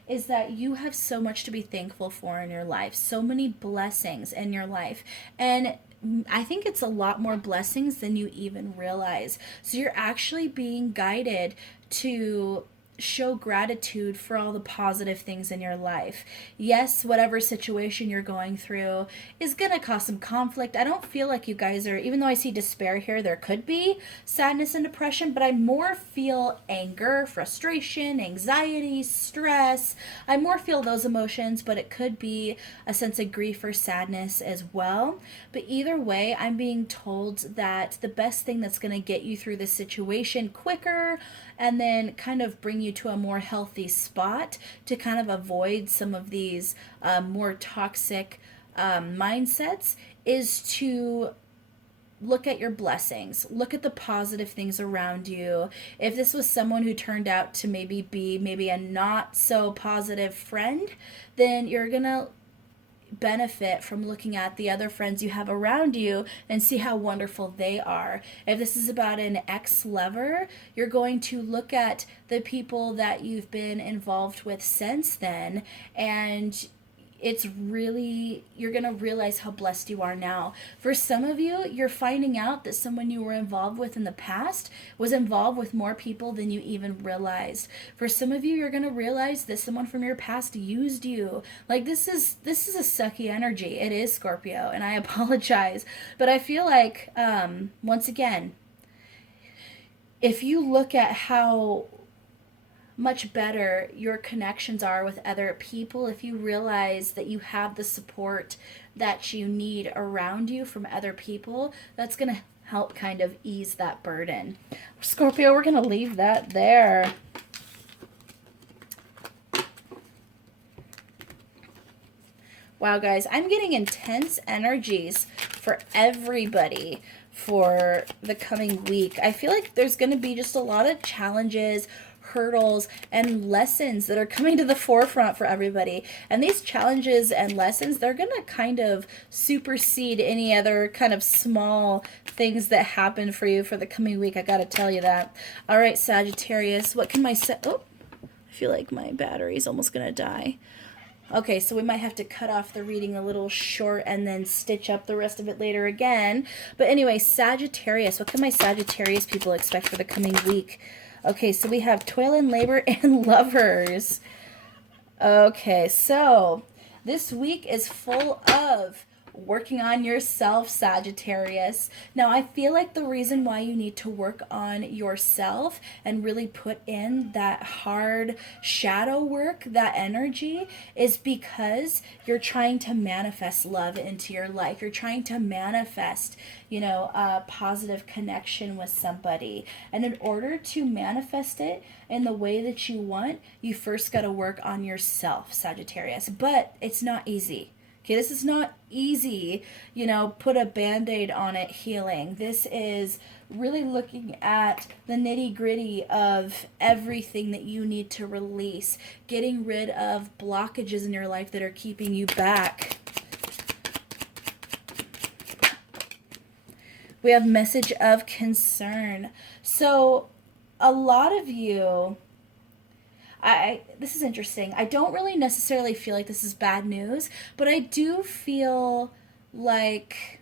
is that you have so much to be thankful for in your life, so many blessings in your life. And I think it's a lot more blessings than you even realize. So you're actually being guided to show gratitude for all the positive things in your life. Yes, whatever situation you're going through is going to cause some conflict. I don't feel like you guys are, even though I see despair here, there could be sadness and depression, but I more feel anger, frustration, anxiety, stress. I more feel those emotions, but it could be a sense of grief or sadness as well. But either way, I'm being told that the best thing that's going to get you through this situation quicker and then kind of bring you to a more healthy spot to kind of avoid some of these more toxic mindsets is to look at your blessings, look at the positive things around you. If this was someone who turned out to maybe a not so positive friend, then you're gonna benefit from looking at the other friends you have around you and see how wonderful they are. If this is about an ex-lover, you're going to look at the people that you've been involved with since then, and it's really, you're going to realize how blessed you are now. For some of you, you're finding out that someone you were involved with in the past was involved with more people than you even realized. For some of you, you're going to realize that someone from your past used you. Like, this is a sucky energy. It is, Scorpio, and I apologize. But I feel like, once again, if you look at how much better your connections are with other people, if you realize that you have the support that you need around you from other people, that's going to help kind of ease that burden. Scorpio, we're going to leave that there. Wow, guys, I'm getting intense energies for everybody for the coming week. I feel like there's going to be just a lot of challenges, hurdles, and lessons that are coming to the forefront for everybody. And these challenges and lessons, they're going to kind of supersede any other kind of small things that happen for you for the coming week. I got to tell you that. All right, Sagittarius, what can I feel like my battery's almost going to die. Okay, so we might have to cut off the reading a little short and then stitch up the rest of it later again. But anyway, Sagittarius, what can my Sagittarius people expect for the coming week? Okay, so we have toil and labor and lovers. Okay, so this week is full of working on yourself, Sagittarius. Now, I feel like the reason why you need to work on yourself and really put in that hard shadow work, that energy, is because you're trying to manifest love into your life. You're trying to manifest, a positive connection with somebody. And in order to manifest it in the way that you want, you first got to work on yourself, Sagittarius. But it's not easy. Okay, this is not easy, put a Band-Aid on it healing. This is really looking at the nitty-gritty of everything that you need to release, getting rid of blockages in your life that are keeping you back. We have message of concern. So a lot of you, this is interesting. I don't really necessarily feel like this is bad news, but I do feel like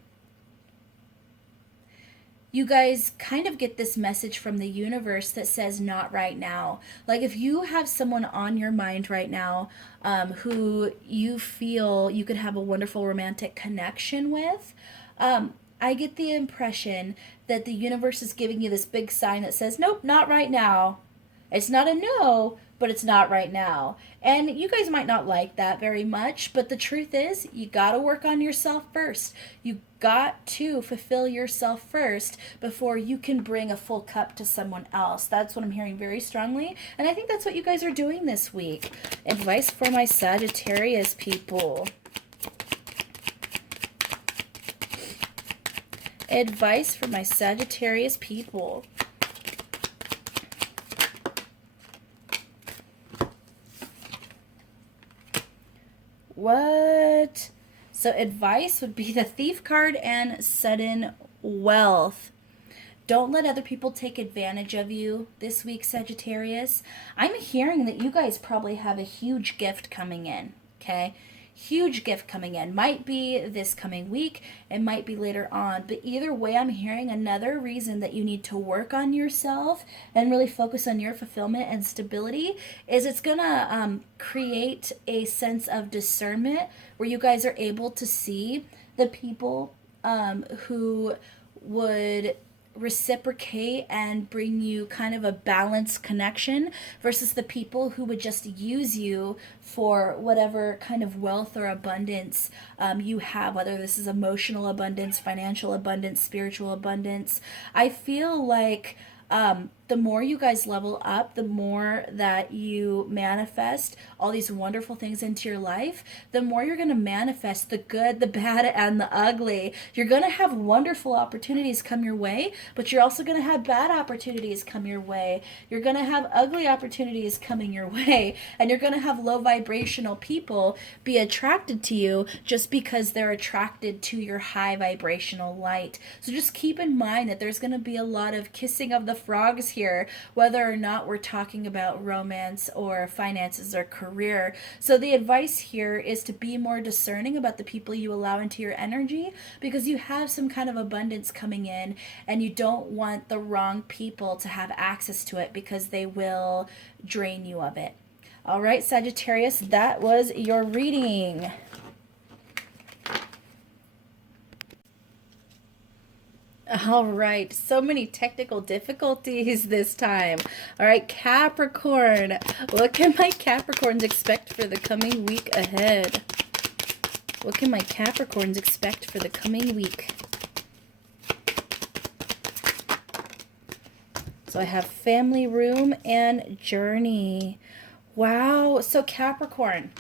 you guys kind of get this message from the universe that says not right now. Like, if you have someone on your mind right now who you feel you could have a wonderful romantic connection with, I get the impression that the universe is giving you this big sign that says, nope, not right now. It's not a no, but it's not right now. And you guys might not like that very much, but the truth is, you got to work on yourself first. You got to fulfill yourself first before you can bring a full cup to someone else. That's what I'm hearing very strongly, and I think that's what you guys are doing this week. Advice for my Sagittarius people. Advice for my Sagittarius people. What? So advice would be the Thief card and sudden wealth. Don't let other people take advantage of you this week, Sagittarius. I'm hearing that you guys probably have a huge gift coming in, okay? Huge gift coming in. Might be this coming week, it might be later on, but either way, I'm hearing another reason that you need to work on yourself and really focus on your fulfillment and stability is it's gonna create a sense of discernment where you guys are able to see the people who would reciprocate and bring you kind of a balanced connection versus the people who would just use you for whatever kind of wealth or abundance you have, whether this is emotional abundance, financial abundance, spiritual abundance. I feel like the more you guys level up, the more that you manifest all these wonderful things into your life, the more you're going to manifest the good, the bad, and the ugly. You're going to have wonderful opportunities come your way, but you're also going to have bad opportunities come your way. You're going to have ugly opportunities coming your way, and you're going to have low vibrational people be attracted to you just because they're attracted to your high vibrational light. So just keep in mind that there's going to be a lot of kissing of the frogs here, whether or not we're talking about romance or finances or career. So the advice here is to be more discerning about the people you allow into your energy, because you have some kind of abundance coming in and you don't want the wrong people to have access to it because they will drain you of it. All right, Sagittarius, that was your reading. All right, so many technical difficulties this time. All right, Capricorn. What can my Capricorns expect for the coming week ahead? What can my Capricorns expect for the coming week? So I have family room and journey. Wow, so Capricorn,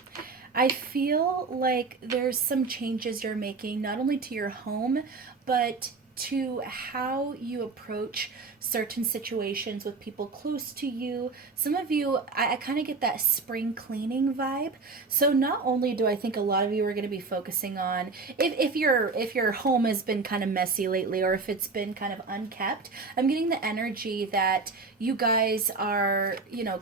I feel like there's some changes you're making, not only to your home, but to how you approach certain situations with people close to you. Some of you, I kind of get that spring cleaning vibe. So not only do I think a lot of you are going to be focusing on if your home has been kind of messy lately, or if it's been kind of unkept, I'm getting the energy that you guys are,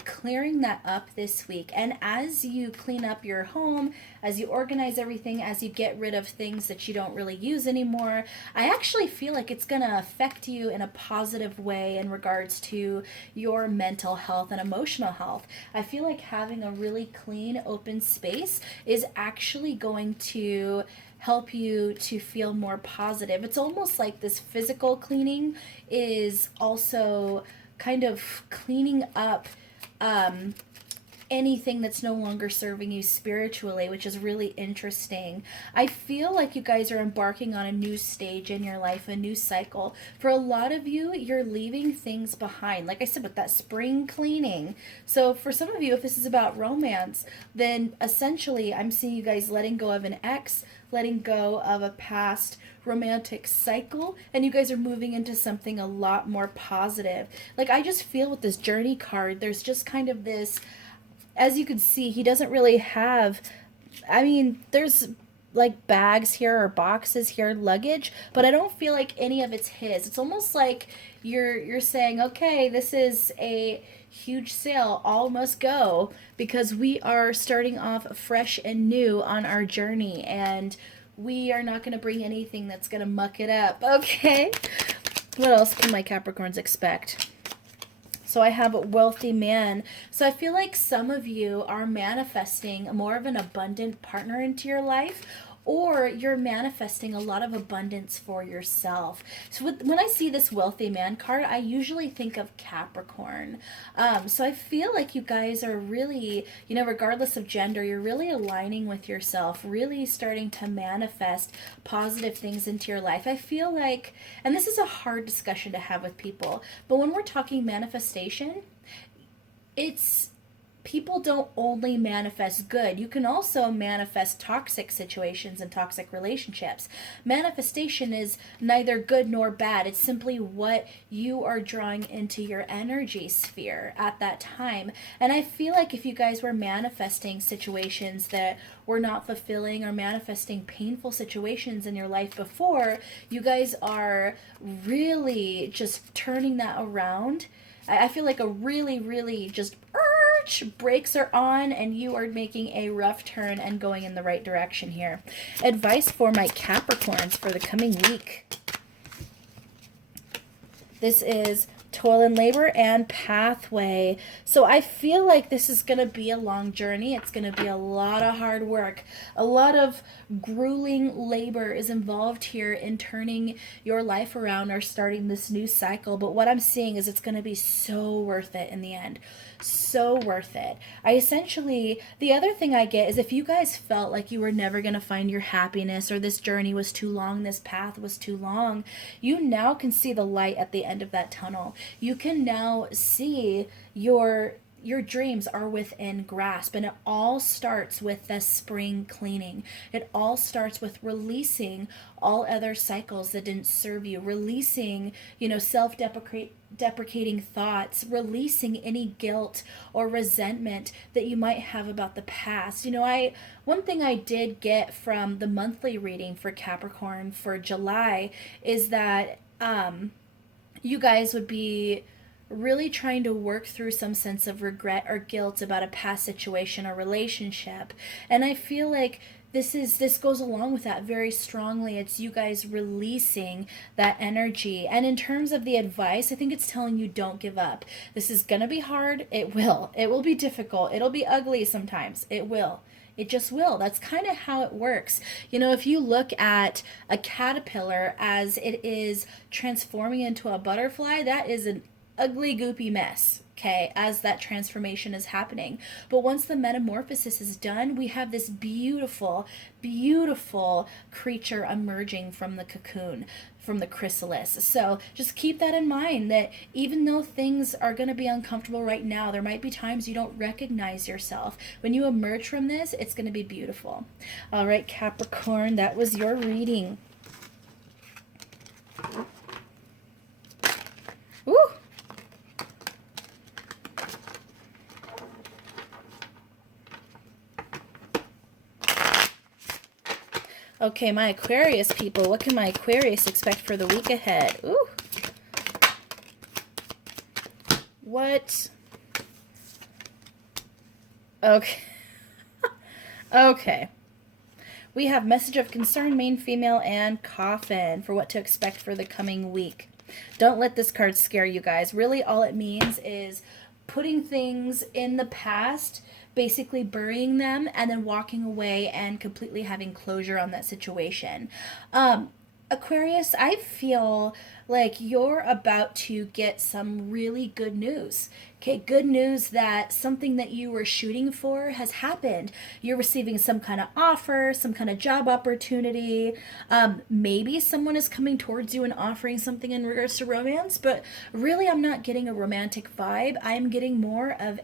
clearing that up this week. And as you clean up your home, as you organize everything, as you get rid of things that you don't really use anymore, I actually feel like it's going to affect you in a positive way in regards to your mental health and emotional health. I feel like having a really clean, open space is actually going to help you to feel more positive. It's almost like this physical cleaning is also kind of cleaning up anything that's no longer serving you spiritually, which is really interesting. I feel like you guys are embarking on a new stage in your life, a new cycle. For a lot of you, you're leaving things behind, like I said, with that spring cleaning. So for some of you, if this is about romance, then essentially I'm seeing you guys letting go of an ex, letting go of a past romantic cycle, and you guys are moving into something a lot more positive. Like, I just feel with this journey card, there's just kind of this, as you can see, he doesn't really have, there's like bags here or boxes here, luggage, but I don't feel like any of it's his. It's almost like you're saying, okay, this is a huge sale, all must go, because we are starting off fresh and new on our journey, and we are not going to bring anything that's going to muck it up. Okay, what else can my Capricorns expect? So I have a wealthy man. So I feel like some of you are manifesting more of an abundant partner into your life, or you're manifesting a lot of abundance for yourself. So when I see this wealthy man card, I usually think of Capricorn. So I feel like you guys are really, regardless of gender, you're really aligning with yourself, really starting to manifest positive things into your life. I feel like, and this is a hard discussion to have with people, but when we're talking manifestation, it's people don't only manifest good. You can also manifest toxic situations and toxic relationships. Manifestation is neither good nor bad. It's simply what you are drawing into your energy sphere at that time. And I feel like if you guys were manifesting situations that were not fulfilling or manifesting painful situations in your life before, you guys are really just turning that around. I feel like a really, really just brakes are on and you are making a rough turn and going in the right direction here. Advice for my Capricorns for the coming week. This is toil and labor and pathway. So I feel like this is going to be a long journey. It's going to be a lot of hard work. A lot of grueling labor is involved here in turning your life around or starting this new cycle. But what I'm seeing is it's going to be so worth it in the end. So worth it. The other thing I get is if you guys felt like you were never going to find your happiness, or this journey was too long, this path was too long, you now can see the light at the end of that tunnel. You can now see your dreams are within grasp, and it all starts with the spring cleaning. It all starts with releasing all other cycles that didn't serve you, releasing, self-deprecating thoughts, releasing any guilt or resentment that you might have about the past. One thing I did get from the monthly reading for Capricorn for July is that you guys would be really trying to work through some sense of regret or guilt about a past situation or relationship. And I feel like this goes along with that very strongly. It's you guys releasing that energy. And in terms of the advice, I think it's telling you don't give up. This is going to be hard. It will be difficult. It'll be ugly sometimes. It will. It just will. That's kind of how it works. If you look at a caterpillar as it is transforming into a butterfly, that is an ugly, goopy mess, okay, as that transformation is happening. But once the metamorphosis is done, we have this beautiful, beautiful creature emerging from the cocoon, from the chrysalis. So just keep that in mind, that even though things are going to be uncomfortable right now, there might be times you don't recognize yourself. When you emerge from this, it's going to be beautiful. All right, Capricorn, that was your reading. Ooh. Okay, my Aquarius people, what can my Aquarius expect for the week ahead? Ooh. What? Okay. Okay. We have message of concern, main female, and coffin for what to expect for the coming week. Don't let this card scare you guys. Really, all it means is putting things in the past, basically burying them, and then walking away and completely having closure on that situation. Aquarius, I feel like you're about to get some really good news. Okay, good news that something that you were shooting for has happened. You're receiving some kind of offer, some kind of job opportunity. Maybe someone is coming towards you and offering something in regards to romance, but really I'm not getting a romantic vibe. I'm getting more of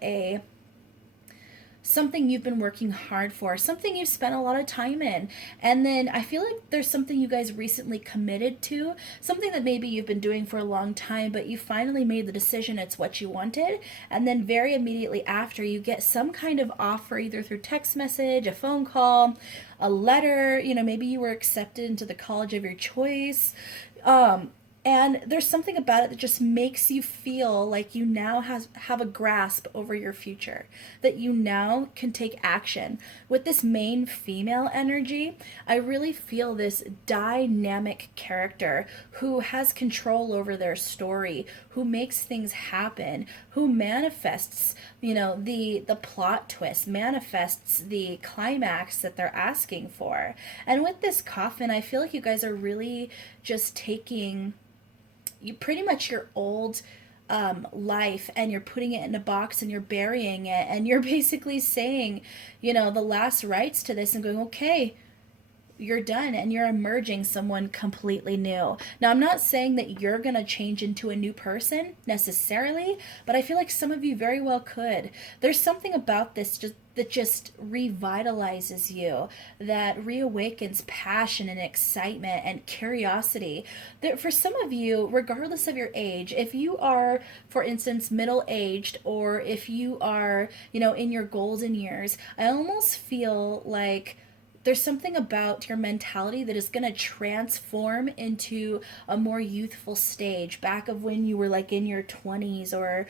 something you've been working hard for, something you've spent a lot of time in. And then I feel like there's something you guys recently committed to, something that maybe you've been doing for a long time, but you finally made the decision it's what you wanted. And then very immediately after, you get some kind of offer, either through text message, a phone call, a letter, maybe you were accepted into the college of your choice. And there's something about it that just makes you feel like you now have a grasp over your future, that you now can take action. With this main female energy, I really feel this dynamic character who has control over their story, who makes things happen, who manifests, the plot twist, manifests the climax that they're asking for. And with this coffin, I feel like you guys are really just taking pretty much your old life and you're putting it in a box and you're burying it, and you're basically saying, the last rites to this and going, okay, you're done and you're emerging someone completely new. Now, I'm not saying that you're going to change into a new person necessarily, but I feel like some of you very well could. There's something about this that just revitalizes you, that reawakens passion and excitement and curiosity. That for some of you, regardless of your age, if you are, for instance, middle-aged, or if you are, in your golden years, I almost feel like there's something about your mentality that is going to transform into a more youthful stage back of when you were like in your 20s or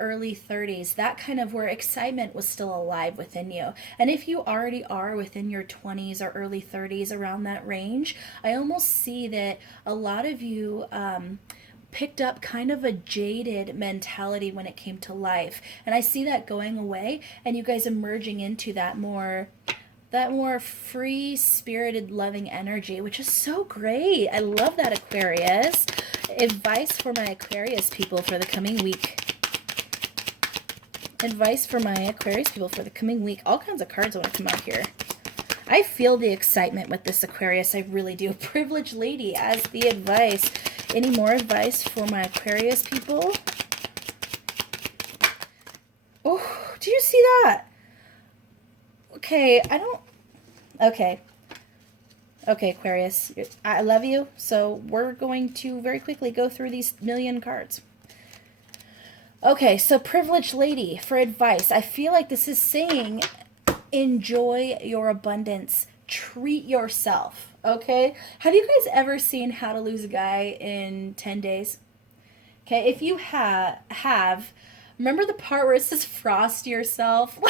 early 30s, that kind of where excitement was still alive within you. And if you already are within your 20s or early 30s, around that range, I almost see that a lot of you picked up kind of a jaded mentality when it came to life. And I see that going away and you guys emerging into that more free-spirited, loving energy, which is so great. I love that, Aquarius. Advice for my Aquarius people for the coming week. Advice for my Aquarius people for the coming week. All kinds of cards want to come out here. I feel the excitement with this, Aquarius. I really do. Privileged lady as the advice. Any more advice for my Aquarius people? Oh, do you see that? Okay, Okay, Aquarius, I love you, so we're going to very quickly go through these million cards. Okay, so privileged lady for advice. I feel like this is saying enjoy your abundance. Treat yourself, okay? Have you guys ever seen How to Lose a Guy in 10 Days? Okay, if you have, remember the part where it says frost yourself?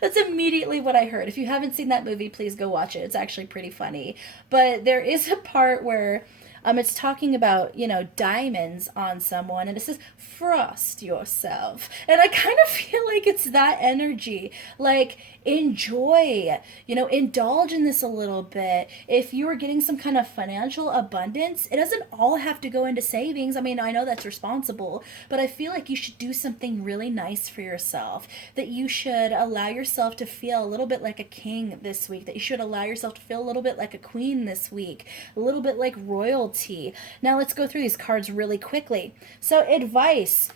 That's immediately what I heard. If you haven't seen that movie, please go watch it. It's actually pretty funny. But there is a part where it's talking about, diamonds on someone, and it says frost yourself. And I kind of feel like it's that energy. Like, enjoy, indulge in this a little bit. If you are getting some kind of financial abundance, it doesn't all have to go into savings. I mean, I know that's responsible, but I feel like you should do something really nice for yourself, that you should allow yourself to feel a little bit like a king this week, that you should allow yourself to feel a little bit like a queen this week, a little bit like royalty. Now let's go through these cards really quickly. So advice,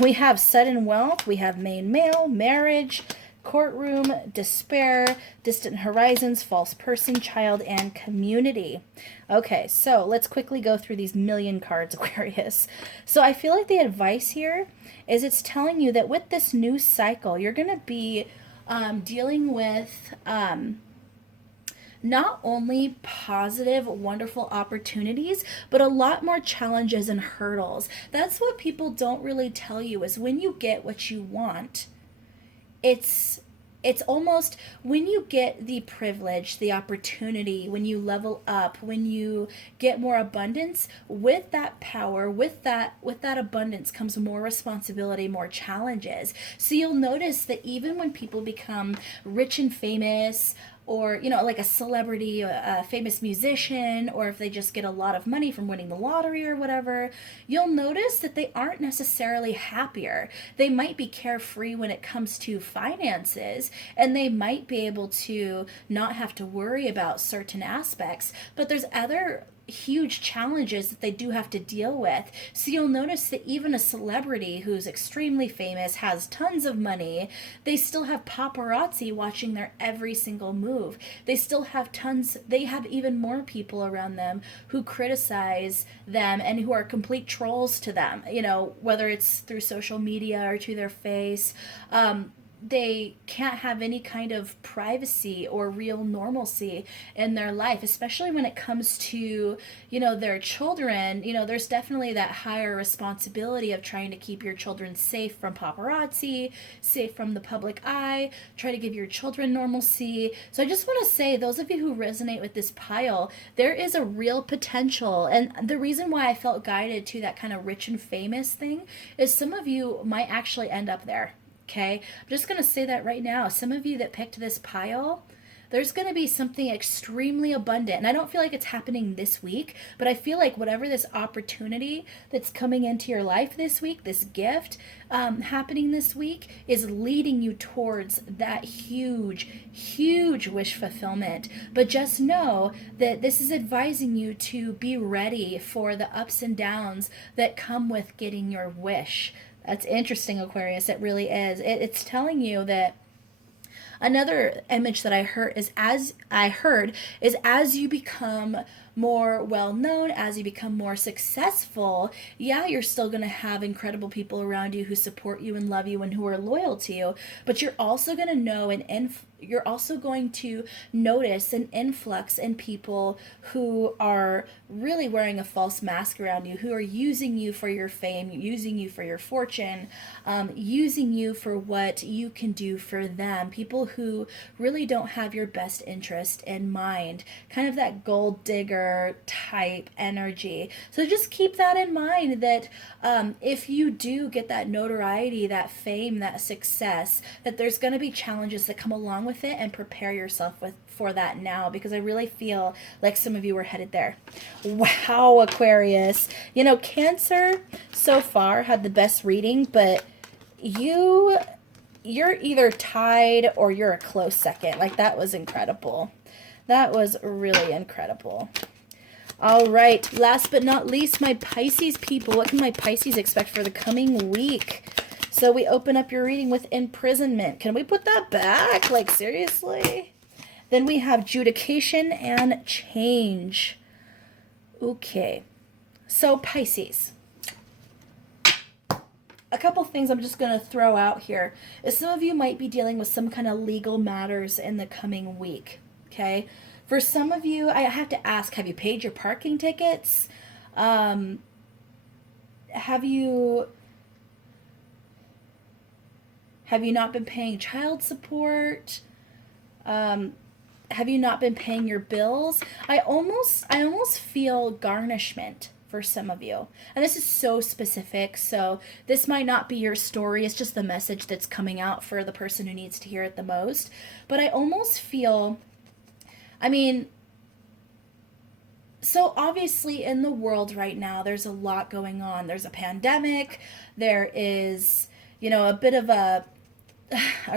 we have sudden wealth, we have main male, marriage, courtroom, despair, distant horizons, false person, child, and community. Okay, so let's quickly go through these million cards, Aquarius. So I feel like the advice here is it's telling you that with this new cycle, you're going to be dealing with not only positive, wonderful opportunities, but a lot more challenges and hurdles. That's what people don't really tell you, is when you get what you want, it's almost when you get the privilege, the opportunity, when you level up, when you get more abundance, with that power, with that abundance comes more responsibility, more challenges. So you'll notice that even when people become rich and famous, or, like a celebrity, a famous musician, or if they just get a lot of money from winning the lottery or whatever, you'll notice that they aren't necessarily happier. They might be carefree when it comes to finances, and they might be able to not have to worry about certain aspects, but there's other huge challenges that they do have to deal with. So you'll notice that even a celebrity who's extremely famous, has tons of money, they still have paparazzi watching their every single move. They still have they have even more people around them who criticize them and who are complete trolls to them, whether it's through social media or to their face. They can't have any kind of privacy or real normalcy in their life, especially when it comes to, their children. There's definitely that higher responsibility of trying to keep your children safe from paparazzi, safe from the public eye, try to give your children normalcy. So I just want to say, those of you who resonate with this pile, there is a real potential. And the reason why I felt guided to that kind of rich and famous thing is some of you might actually end up there. Okay, I'm just going to say that right now. Some of you that picked this pile, there's going to be something extremely abundant. And I don't feel like it's happening this week, but I feel like whatever this opportunity that's coming into your life this week, this gift happening this week, is leading you towards that huge, huge wish fulfillment. But just know that this is advising you to be ready for the ups and downs that come with getting your wish. That's interesting, Aquarius. It really is. It's telling you that another image that I heard is as you become more well known, as you become more successful, yeah, you're still going to have incredible people around you who support you and love you and who are loyal to you, but you're also going to know you're also going to notice an influx in people who are really wearing a false mask around you, who are using you for your fame, using you for your fortune, using you for what you can do for them. People who really don't have your best interest in mind. Kind of that gold digger type energy. So just keep that in mind, that if you do get that notoriety, that fame, that success, that there's going to be challenges that come along with it, and prepare yourself for that now, because I really feel like some of you are headed there. Wow, Aquarius. You know, Cancer so far had the best reading, but you're either tied or you're a close second. Like, that was incredible. That was really incredible. All right, last but not least, my Pisces people. What can my Pisces expect for the coming week? So we open up your reading with imprisonment. Can we put that back? Like, seriously? Then we have judication and change. Okay. So Pisces. A couple things I'm just going to throw out here is some of you might be dealing with some kind of legal matters in the coming week. Okay. For some of you, I have to ask, have you paid your parking tickets? Have you not been paying child support? Have you not been paying your bills? I almost feel garnishment for some of you. And this is so specific, so this might not be your story. It's just the message that's coming out for the person who needs to hear it the most. But I almost feel, so obviously in the world right now, there's a lot going on. There's a pandemic. There is, a bit of a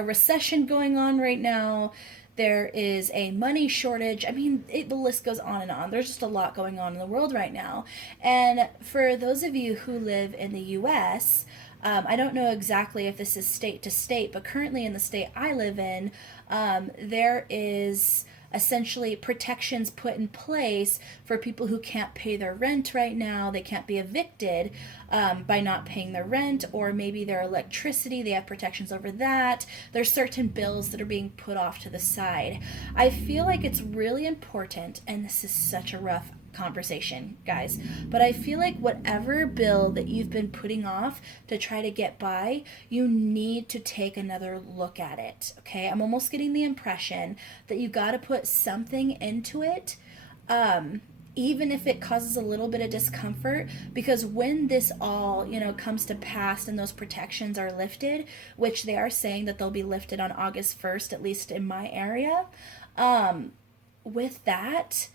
recession going on right now. There is a money shortage. The list goes on and on. There's just a lot going on in the world right now. And for those of you who live in the U.S., I don't know exactly if this is state to state, but currently in the state I live in, there is essentially protections put in place for people who can't pay their rent right now. They can't be evicted by not paying their rent, or maybe their electricity. They have protections over that. There's certain bills that are being put off to the side. I feel like it's really important, and this is such a rough conversation, guys, but I feel like whatever bill that you've been putting off to try to get by, you need to take another look at it. Okay, I'm almost getting the impression that you got to put something into it, even if it causes a little bit of discomfort, because when this all comes to pass and those protections are lifted, which they are saying that they'll be lifted on August 1st, at least in my area, with that,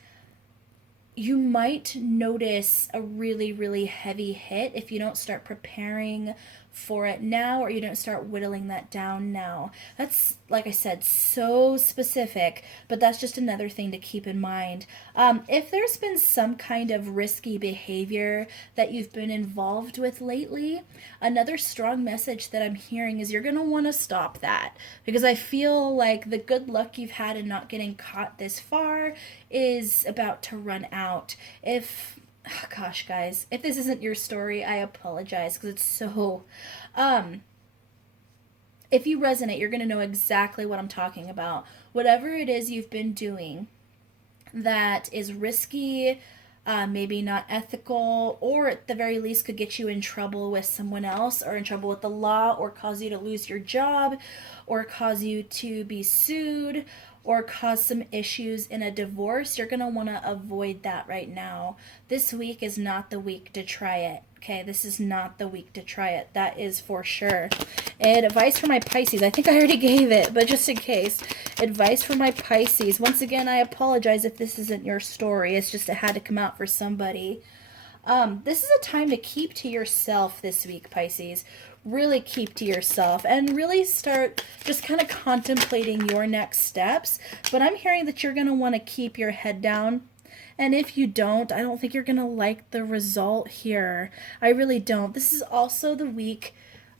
you might notice a really, really heavy hit if you don't start preparing for it now, or you don't start whittling that down now. That's, like I said, so specific, but that's just another thing to keep in mind. If there's been some kind of risky behavior that you've been involved with lately, another strong message that I'm hearing is you're going to want to stop that, because I feel like the good luck you've had in not getting caught this far is about to run out. Gosh, guys, if this isn't your story, I apologize, because it's so, if you resonate, you're going to know exactly what I'm talking about. Whatever it is you've been doing that is risky, maybe not ethical, or at the very least could get you in trouble with someone else, or in trouble with the law, or cause you to lose your job, or cause you to be sued, or cause some issues in a divorce, you're going to want to avoid that right now. This week is not the week to try it, Okay, this is not the week to try it. That is for sure. And advice for my Pisces. I think I already gave it, but just in case. Advice for my Pisces. Once again, I apologize if this isn't your story. It's just it had to come out for somebody. This is a time to keep to yourself this week, Pisces. Really keep to yourself and really start just kind of contemplating your next steps. But I'm hearing that you're going to want to keep your head down. And if you don't, I don't think you're going to like the result here. I really don't. This is also the week.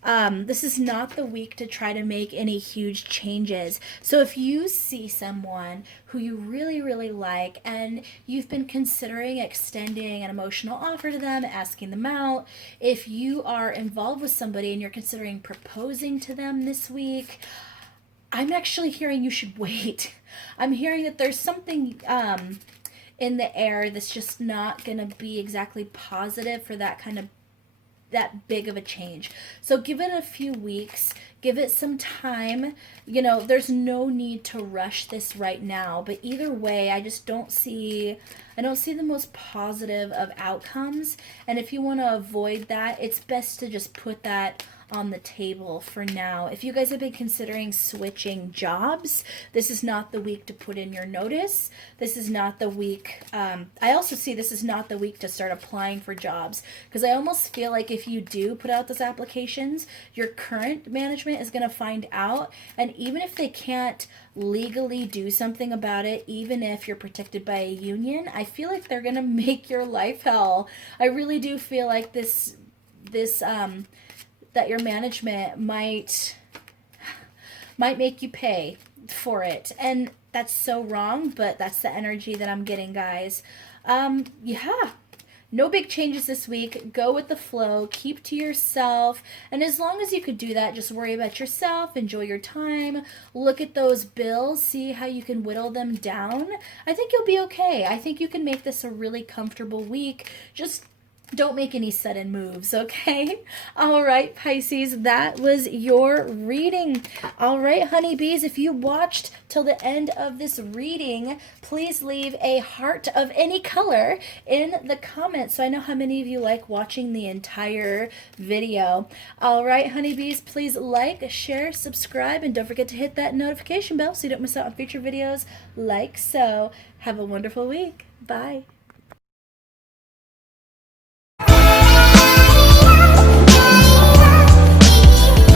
This is not the week to try to make any huge changes. So if you see someone who you really, really like and you've been considering extending an emotional offer to them, asking them out, if you are involved with somebody and you're considering proposing to them this week, I'm actually hearing you should wait. I'm hearing that there's something in the air that's just not going to be exactly positive for that big of a change. So give it a few weeks, give it some time. You know, there's no need to rush this right now, but either way, I don't see the most positive of outcomes. And if you want to avoid that, it's best to just put that on the table for now. If you guys have been considering switching jobs, this is not the week to put in your notice. This is not the week. I also see this is not the week to start applying for jobs, because I almost feel like if you do put out those applications, your current management is going to find out, and even if they can't legally do something about it, even if you're protected by a union, I feel like they're going to make your life hell. I really do feel like this that your management might make you pay for it. And that's so wrong, but that's the energy that I'm getting, guys. Yeah. No big changes this week. Go with the flow. Keep to yourself. And as long as you could do that, just worry about yourself. Enjoy your time. Look at those bills. See how you can whittle them down. I think you'll be okay. I think you can make this a really comfortable week. Just don't make any sudden moves, okay? All right, Pisces, that was your reading. All right, honeybees, if you watched till the end of this reading, please leave a heart of any color in the comments so I know how many of you like watching the entire video. All right, honeybees, please like, share, subscribe, and don't forget to hit that notification bell so you don't miss out on future videos like so. Have a wonderful week. Bye.